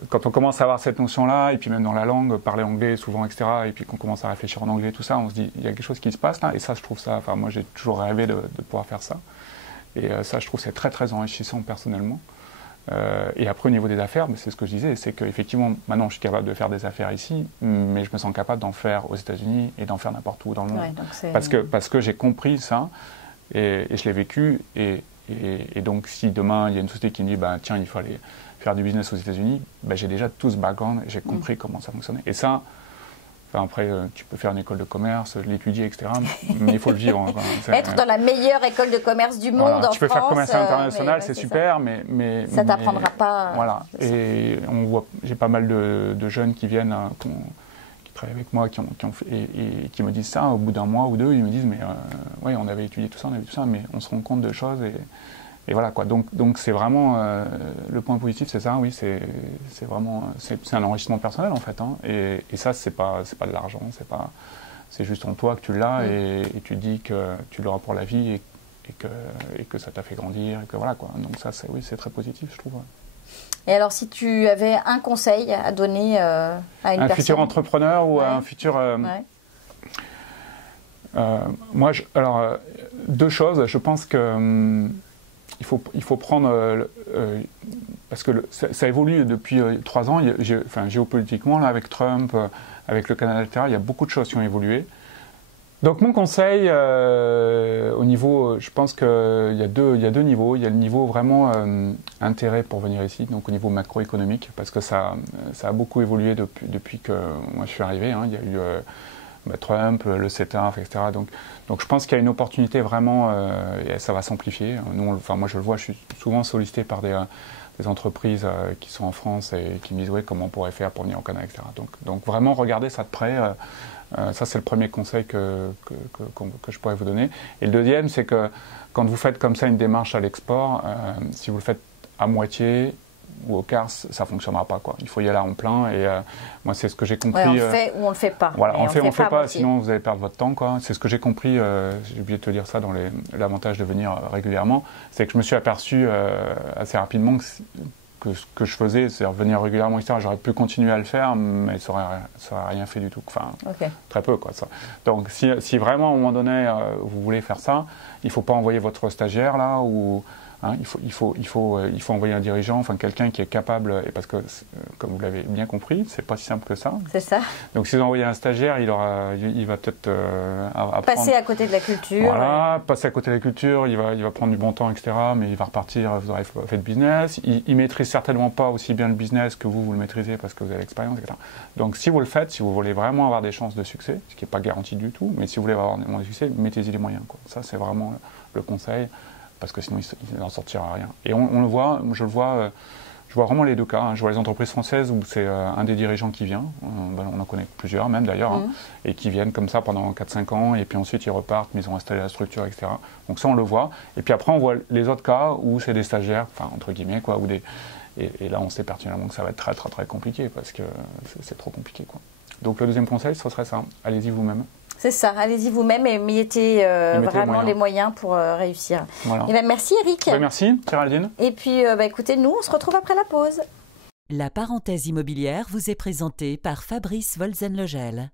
quand on commence à avoir cette notion-là, et puis même dans la langue, parler anglais souvent, etc., et puis qu'on commence à réfléchir en anglais, tout ça, on se dit, il y a quelque chose qui se passe là, et ça, je trouve ça, enfin moi, j'ai toujours rêvé de pouvoir faire ça. Et ça, je trouve c'est très, très enrichissant personnellement. Et après, au niveau des affaires, c'est ce que je disais, c'est qu'effectivement, maintenant, je suis capable de faire des affaires ici, mais je me sens capable d'en faire aux États-Unis et d'en faire n'importe où dans le monde. Parce que j'ai compris ça, et je l'ai vécu, et donc, si demain, il y a une société qui me dit, tiens, il faut aller faire du business aux États-Unis, j'ai déjà tout ce background, et j'ai compris comment ça fonctionnait. Et ça, Enfin, après, tu peux faire une école de commerce, l'étudier, etc. Mais il faut le vivre. Être dans la meilleure école de commerce du monde en France. Tu peux faire commerce international, c'est super, mais ça t'apprendra pas. Voilà. Et j'ai pas mal de jeunes qui viennent, qui travaillent avec moi, qui me disent ça. Au bout d'un mois ou deux, ils me disent, mais oui, on avait étudié tout ça, mais on se rend compte de choses et voilà quoi. Donc c'est vraiment le point positif, c'est ça. Oui, c'est vraiment c'est un enrichissement personnel en fait. Hein, et ça c'est pas de l'argent, c'est juste en toi que tu l'as et tu dis que tu l'auras pour la vie et que ça t'a fait grandir et que voilà quoi. Donc ça c'est très positif je trouve. Et alors si tu avais un conseil à donner à une personne, futur entrepreneur ou un futur moi alors deux choses. Je pense que il faut prendre, parce que ça évolue depuis 3 ans, géopolitiquement, là, avec Trump, avec le Canada, etc., il y a beaucoup de choses qui ont évolué. Donc mon conseil, au niveau, je pense qu'il y a deux niveaux. Il y a le niveau vraiment intérêt pour venir ici, donc au niveau macroéconomique, parce que ça a beaucoup évolué depuis que moi je suis arrivé. Hein. Il y a eu Trump, le CETA, etc. Donc je pense qu'il y a une opportunité vraiment, et ça va s'amplifier. Moi je le vois, je suis souvent sollicité par des entreprises qui sont en France et qui me disent comment on pourrait faire pour venir au Canada, etc. Donc vraiment regardez ça de près. Ça c'est le premier conseil que je pourrais vous donner. Et le deuxième, c'est que quand vous faites comme ça une démarche à l'export, si vous le faites à moitié ou au quart, ça ne fonctionnera pas, quoi. Il faut y aller en plein et moi c'est ce que j'ai compris. Ouais, on le fait ou on le fait pas. Voilà, on le fait pas, sinon vous allez perdre votre temps, quoi. C'est ce que j'ai compris, j'ai oublié de te dire ça dans l'avantage de venir régulièrement, c'est que je me suis aperçu assez rapidement que ce que je faisais, c'est-à-dire venir régulièrement, etc., j'aurais pu continuer à le faire, mais ça n'aurait rien fait du tout. Enfin, très peu, quoi. Ça. Donc si vraiment à un moment donné vous voulez faire ça, il ne faut pas envoyer votre stagiaire là ou hein, il faut envoyer un dirigeant, enfin quelqu'un qui est capable, et parce que comme vous l'avez bien compris, c'est pas si simple que ça. C'est ça. Donc si vous envoyez un stagiaire, il va peut-être apprendre, passer à côté de la culture. Voilà, passer à côté de la culture, il va prendre du bon temps, etc. Mais il va repartir, vous aurez fait de business. Il maîtrise certainement pas aussi bien le business que vous le maîtrisez parce que vous avez l'expérience, etc. Donc si vous le faites, si vous voulez vraiment avoir des chances de succès, ce qui n'est pas garanti du tout, mais si vous voulez avoir des succès, mettez-y les moyens, quoi. Ça c'est vraiment le conseil. Parce que sinon il n'en sortira rien. Et on le voit, je vois vraiment les deux cas. Hein. Je vois les entreprises françaises où c'est un des dirigeants qui vient, on en connaît plusieurs même d'ailleurs, hein, et qui viennent comme ça pendant 4-5 ans, et puis ensuite ils repartent, mais ils ont installé la structure, etc. Donc ça on le voit. Et puis après on voit les autres cas où c'est des stagiaires, enfin entre guillemets, quoi, et là on sait pertinemment que ça va être très très très compliqué, parce que c'est trop compliqué, quoi. Donc le deuxième conseil, ce serait ça, allez-y vous-même. C'est ça, allez-y vous-même et mettez vraiment les moyens pour réussir. Voilà. Et ben, merci Eric. Merci Géraldine. Et puis écoutez, nous on se retrouve après la pause. La parenthèse immobilière vous est présentée par Fabrice Wolzenlegel.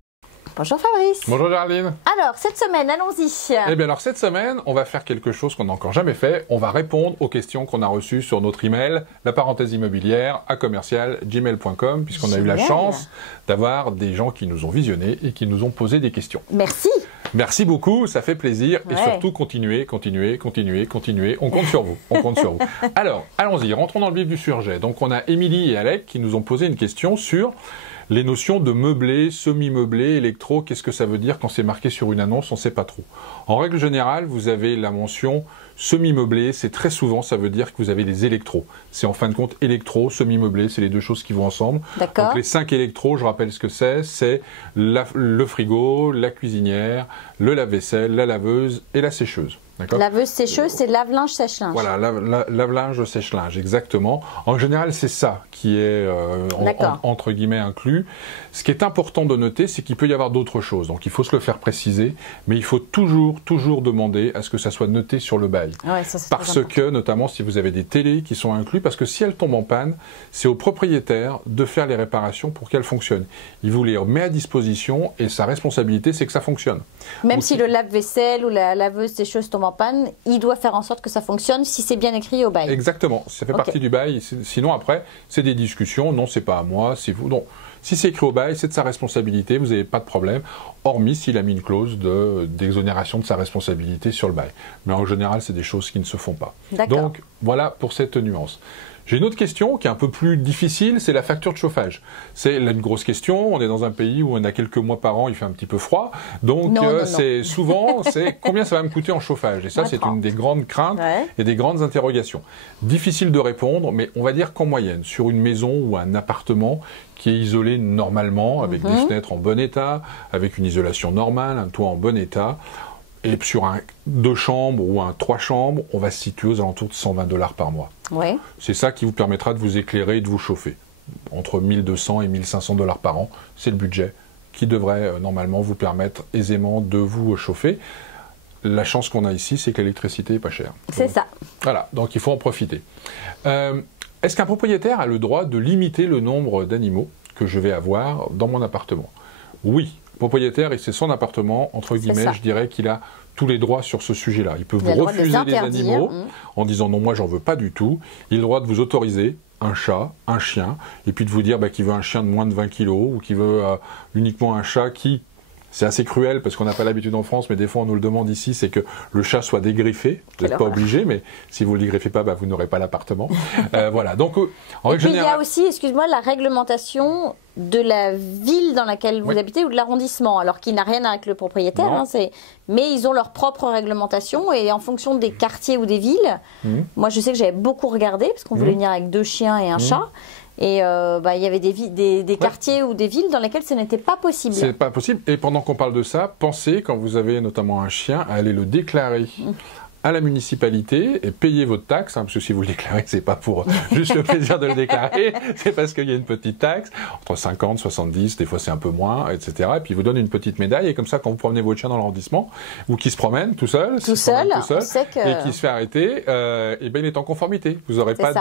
Bonjour Fabrice. Bonjour Géraldine. Alors, cette semaine, allons-y. Eh bien alors, cette semaine, on va faire quelque chose qu'on n'a encore jamais fait. On va répondre aux questions qu'on a reçues sur notre email, la parenthèse immobilière @gmail.com, puisqu'on a eu la chance d'avoir des gens qui nous ont visionnés et qui nous ont posé des questions. Merci. Merci beaucoup, ça fait plaisir. Et surtout, continuez. On compte sur vous. Alors, allons-y, rentrons dans le vif du sujet. Donc, on a Émilie et Alec qui nous ont posé une question sur les notions de meublé, semi-meublé, électro. Qu'est-ce que ça veut dire quand c'est marqué sur une annonce? On ne sait pas trop. En règle générale, vous avez la mention semi-meublé. C'est très souvent, ça veut dire que vous avez des électros. C'est en fin de compte électro, semi-meublé. C'est les deux choses qui vont ensemble. D'accord. Donc les 5 électros, je rappelle ce que c'est. C'est le frigo, la cuisinière, le lave-vaisselle, la laveuse et la sécheuse. Laveuse sécheuse, c'est lave-linge, sèche-linge. Voilà, lave-linge, sèche-linge, exactement. En général, c'est ça qui est entre guillemets inclus. Ce qui est important de noter, c'est qu'il peut y avoir d'autres choses. Donc, il faut se le faire préciser, mais il faut toujours demander à ce que ça soit noté sur le bail. Ouais, ça, parce que, notamment, si vous avez des télés qui sont inclus, parce que si elles tombent en panne, c'est au propriétaire de faire les réparations pour qu'elles fonctionnent. Il vous les met à disposition et sa responsabilité, c'est que ça fonctionne. Même si le lave-vaisselle ou la laveuse sécheuse tombe en panne, il doit faire en sorte que ça fonctionne si c'est bien écrit au bail. Exactement, ça fait partie du bail. Sinon après, c'est des discussions. Non, c'est pas à moi, c'est vous. Non, si c'est écrit au bail, c'est de sa responsabilité. Vous n'avez pas de problème, hormis s'il a mis une clause d'exonération de sa responsabilité sur le bail. Mais en général, c'est des choses qui ne se font pas. Donc voilà pour cette nuance. J'ai une autre question qui est un peu plus difficile, c'est la facture de chauffage. C'est une grosse question, on est dans un pays où on a quelques mois par an, il fait un petit peu froid, donc c'est souvent, c'est combien ça va me coûter en chauffage. Et ça, c'est une des grandes craintes et des grandes interrogations. Difficile de répondre, mais on va dire qu'en moyenne, sur une maison ou un appartement qui est isolé normalement, avec des fenêtres en bon état, avec une isolation normale, un toit en bon état, et sur un 2 chambres ou un 3 chambres, on va se situer aux alentours de 120 $ par mois. Ouais. C'est ça qui vous permettra de vous éclairer et de vous chauffer. Entre 1200 et 1500 $ par an, c'est le budget qui devrait normalement vous permettre aisément de vous chauffer. La chance qu'on a ici, c'est que l'électricité n'est pas chère. C'est ça. Voilà, donc il faut en profiter. Est-ce qu'un propriétaire a le droit de limiter le nombre d'animaux que je vais avoir dans mon appartement? Oui. Propriétaire, et c'est son appartement, entre guillemets, je dirais qu'il a tous les droits sur ce sujet-là. Il peut vous refuser des animaux en disant non, moi j'en veux pas du tout. Il a le droit de vous autoriser un chat, un chien, et puis de vous dire qu'il veut un chien de moins de 20 kilos ou qu'il veut uniquement un chat qui, c'est assez cruel parce qu'on n'a pas l'habitude en France, mais des fois on nous le demande ici, c'est que le chat soit dégriffé. Vous n'êtes pas obligé, mais si vous ne le dégriffez pas, vous n'aurez pas l'appartement. Voilà. Donc, en règle générale, il y a aussi, excuse-moi, la réglementation de la ville dans laquelle vous habitez ou de l'arrondissement, alors qu'il n'a rien avec le propriétaire, mais ils ont leur propre réglementation et en fonction des quartiers ou des villes, moi je sais que j'avais beaucoup regardé parce qu'on voulait venir avec 2 chiens et un chat. Et il y avait des quartiers ou des villes dans lesquelles ce n'était pas possible. C'est pas possible. Et pendant qu'on parle de ça, pensez, quand vous avez notamment un chien, à aller le déclarer à la municipalité et payer votre taxe, parce que si vous le déclarez, c'est pas pour juste le plaisir de le déclarer, c'est parce qu'il y a une petite taxe, entre 50, 70, des fois c'est un peu moins, etc. Et puis ils vous donnent une petite médaille, et comme ça, quand vous promenez votre chien dans l'arrondissement, ou qui se promène tout seul, et qui se fait arrêter, et ben il est en conformité. Vous n'aurez pas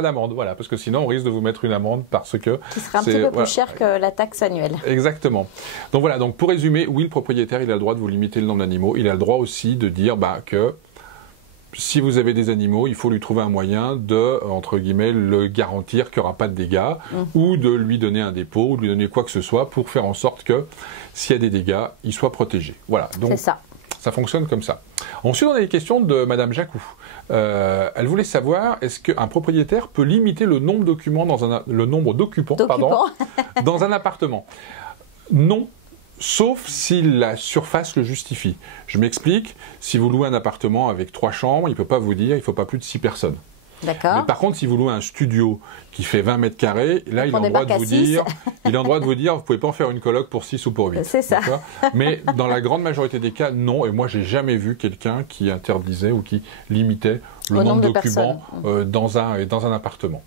d'amende, voilà, parce que sinon on risque de vous mettre une amende parce que qui sera un petit peu plus cher que la taxe annuelle. Exactement. Donc voilà, donc pour résumer, oui, le propriétaire, il a le droit de vous limiter le nombre d'animaux, il a le droit aussi de dire que si vous avez des animaux, il faut lui trouver un moyen de, entre guillemets, le garantir qu'il n'y aura pas de dégâts, ou de lui donner un dépôt, ou de lui donner quoi que ce soit pour faire en sorte que, s'il y a des dégâts, il soit protégé. Voilà, donc ça fonctionne comme ça. Ensuite, on a les questions de Madame Jacou. Elle voulait savoir, est-ce qu'un propriétaire peut limiter le nombre d'occupants dans un appartement? Non. Sauf si la surface le justifie. Je m'explique, si vous louez un appartement avec 3 chambres, il ne peut pas vous dire qu'il ne faut pas plus de 6 personnes. D'accord. Mais par contre, si vous louez un studio qui fait 20 mètres carrés, là, il a le droit de vous dire, vous ne pouvez pas en faire une coloc pour 6 ou pour 8. C'est ça. Mais dans la grande majorité des cas, non. Et moi, j'ai jamais vu quelqu'un qui interdisait ou qui limitait le nombre d'occupants dans un appartement.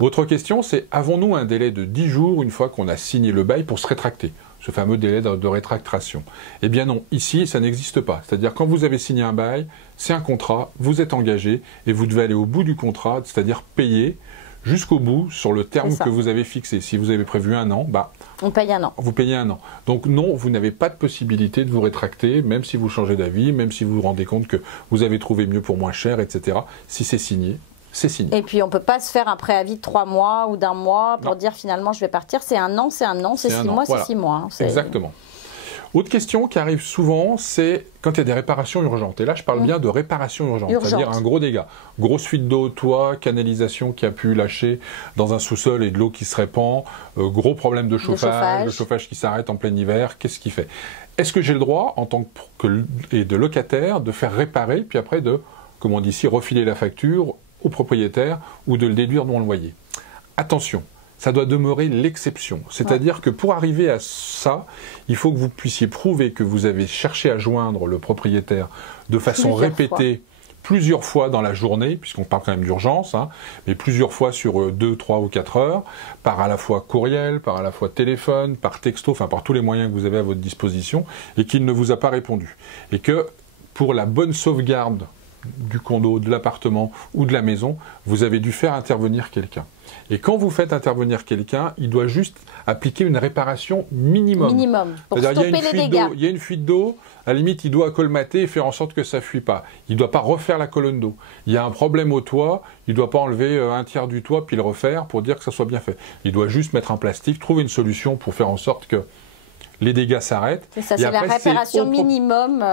Autre question, c'est avons-nous un délai de 10 jours une fois qu'on a signé le bail pour se rétracter? Ce fameux délai de rétractation. Eh bien non, ici, ça n'existe pas. C'est-à-dire, quand vous avez signé un bail, c'est un contrat, vous êtes engagé, et vous devez aller au bout du contrat, c'est-à-dire payer jusqu'au bout sur le terme que vous avez fixé. Si vous avez prévu 1 an, on paye 1 an. Vous payez 1 an. Donc non, vous n'avez pas de possibilité de vous rétracter, même si vous changez d'avis, même si vous vous rendez compte que vous avez trouvé mieux pour moins cher, etc. Si c'est signé, c'est signé. Et puis on ne peut pas se faire un préavis de 3 mois ou d'1 mois pour dire finalement je vais partir. C'est 1 an, c'est 1 an, c'est 6 mois, c'est 6 mois. Exactement. Autre question qui arrive souvent, c'est quand il y a des réparations urgentes. Et là, je parle bien de réparations urgentes, c'est-à-dire un gros dégât. Grosse fuite d'eau au toit, canalisation qui a pu lâcher dans un sous-sol et de l'eau qui se répand, gros problème de chauffage, le chauffage qui s'arrête en plein hiver, qu'est-ce qu'il fait? Est-ce que j'ai le droit, en tant que de locataire, de faire réparer, puis après de, comme on dit ici, refiler la facture au propriétaire ou de le déduire de mon loyer? Attention, ça doit demeurer l'exception. C'est-à-dire que pour arriver à ça, il faut que vous puissiez prouver que vous avez cherché à joindre le propriétaire de façon répétée plusieurs fois dans la journée, puisqu'on parle quand même d'urgence, mais plusieurs fois sur 2, 3 ou 4 heures, par à la fois courriel, par à la fois téléphone, par texto, enfin par tous les moyens que vous avez à votre disposition, et qu'il ne vous a pas répondu. Et que pour la bonne sauvegarde du condo, de l'appartement ou de la maison, vous avez dû faire intervenir quelqu'un. Et quand vous faites intervenir quelqu'un, il doit juste appliquer une réparation minimum. Pour stopper les dégâts. Il y a une fuite d'eau, à la limite, il doit colmater et faire en sorte que ça ne fuit pas. Il ne doit pas refaire la colonne d'eau. Il y a un problème au toit, il ne doit pas enlever 1/3 du toit puis le refaire pour dire que ça soit bien fait. Il doit juste mettre un plastique, trouver une solution pour faire en sorte que les dégâts s'arrêtent. C'est ça, c'est la réparation minimum.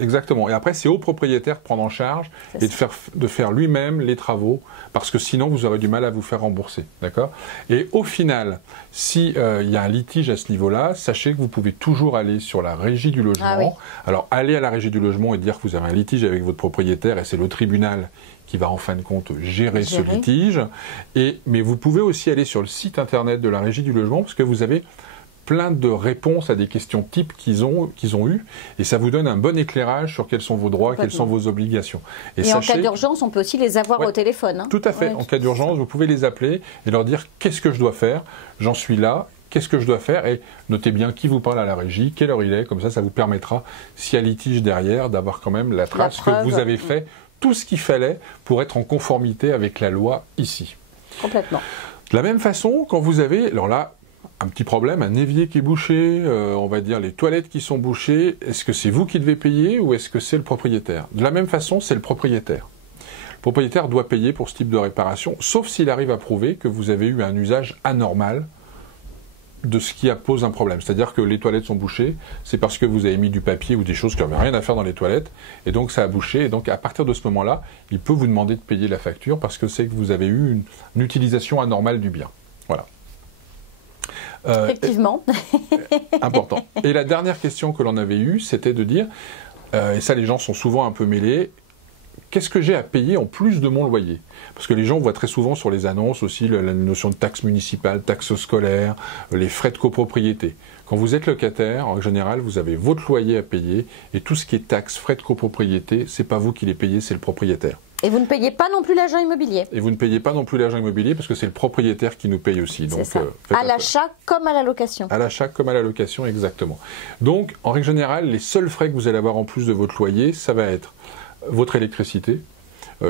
Exactement. Et après, c'est au propriétaire de prendre en charge et de faire lui-même les travaux, parce que sinon, vous aurez du mal à vous faire rembourser. D'accord ? Et au final, s'il y a un litige à ce niveau-là, sachez que vous pouvez toujours aller sur la régie du logement. Ah oui. Alors, aller à la régie du logement et dire que vous avez un litige avec votre propriétaire, et c'est le tribunal qui va en fin de compte gérer ce litige. Mais vous pouvez aussi aller sur le site internet de la régie du logement, parce que vous avez plein de réponses à des questions types qu'ils ont eues, et ça vous donne un bon éclairage sur quels sont vos droits, quelles sont vos obligations. Et en cas d'urgence, on peut aussi les avoir au téléphone. Hein. Tout à fait. En cas d'urgence, vous pouvez les appeler et leur dire qu'est-ce que je dois faire, j'en suis là, qu'est-ce que je dois faire, et notez bien qui vous parle à la régie, quelle heure il est, comme ça vous permettra, s'il y a litige derrière, d'avoir quand même la trace que vous avez fait tout ce qu'il fallait pour être en conformité avec la loi ici. Complètement. De la même façon, quand vous avez, alors là, un petit problème, un évier qui est bouché, on va dire les toilettes qui sont bouchées, est-ce que c'est vous qui devez payer ou est-ce que c'est le propriétaire? De la même façon, c'est le propriétaire. Le propriétaire doit payer pour ce type de réparation, sauf s'il arrive à prouver que vous avez eu un usage anormal de ce qui pose un problème. C'est-à-dire que les toilettes sont bouchées, c'est parce que vous avez mis du papier ou des choses qui n'avaient rien à faire dans les toilettes, et donc ça a bouché, et donc à partir de ce moment-là, il peut vous demander de payer la facture parce que c'est que vous avez eu une utilisation anormale du bien. Voilà. Effectivement. Important. Et la dernière question que l'on avait eue, c'était de dire, et ça les gens sont souvent un peu mêlés, qu'est-ce que j'ai à payer en plus de mon loyer? Parce que les gens voient très souvent sur les annonces aussi la notion de taxe municipale, taxe scolaire, les frais de copropriété. Quand vous êtes locataire, en général, vous avez votre loyer à payer, et tout ce qui est taxes, frais de copropriété, c'est pas vous qui les payez, c'est le propriétaire. Et vous ne payez pas non plus l'agent immobilier. Et vous ne payez pas non plus l'agent immobilier parce que c'est le propriétaire qui nous paye aussi. Donc, à l'achat comme à la location. À l'achat comme à la location, exactement. Donc, en règle générale, les seuls frais que vous allez avoir en plus de votre loyer, ça va être votre électricité,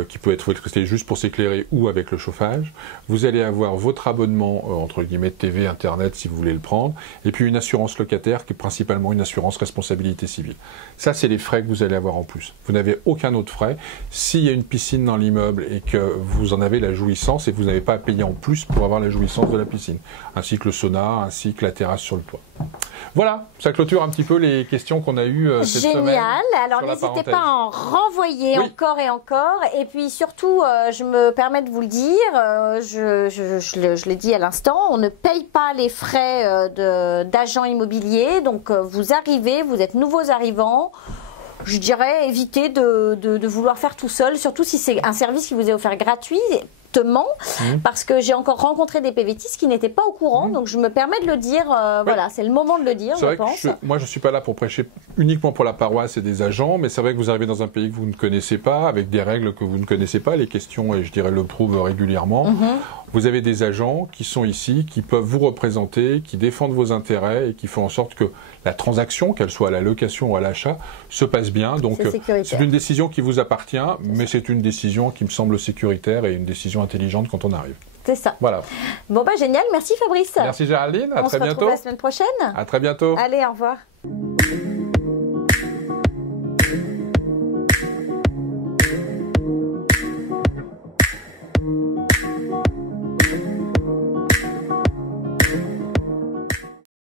qui peut être votre électricité juste pour s'éclairer ou avec le chauffage. Vous allez avoir votre abonnement, entre guillemets, TV, Internet, si vous voulez le prendre, et puis une assurance locataire, qui est principalement une assurance responsabilité civile. Ça, c'est les frais que vous allez avoir en plus. Vous n'avez aucun autre frais. S'il y a une piscine dans l'immeuble et que vous en avez la jouissance, et vous n'avez pas à payer en plus pour avoir la jouissance de la piscine, ainsi que le sauna, ainsi que la terrasse sur le toit. Voilà, ça clôture un petit peu les questions qu'on a eues cette semaine. Génial, alors n'hésitez pas à en renvoyer encore et encore, et puis surtout, je me permets de vous le dire, je l'ai dit à l'instant, on ne paye pas les frais d'agent immobilier, donc vous arrivez, vous êtes nouveaux arrivants, je dirais évitez de vouloir faire tout seul, surtout si c'est un service qui vous est offert gratuit. Parce que j'ai encore rencontré des PVTistes qui n'étaient pas au courant, donc je me permets de le dire, voilà, c'est le moment de le dire, je pense. Moi, je ne suis pas là pour prêcher uniquement pour la paroisse et des agents, mais c'est vrai que vous arrivez dans un pays que vous ne connaissez pas, avec des règles que vous ne connaissez pas, les questions, et je dirais, le prouvent régulièrement. Vous avez des agents qui sont ici, qui peuvent vous représenter, qui défendent vos intérêts et qui font en sorte que la transaction, qu'elle soit à la location ou à l'achat, se passe bien. Donc, c'est une décision qui vous appartient, mais c'est une décision qui me semble sécuritaire et une décision intelligente quand on arrive. C'est ça. Voilà. Bon, bah génial. Merci Fabrice. Merci Géraldine. À très bientôt. On se retrouve la semaine prochaine. À très bientôt. Allez, au revoir.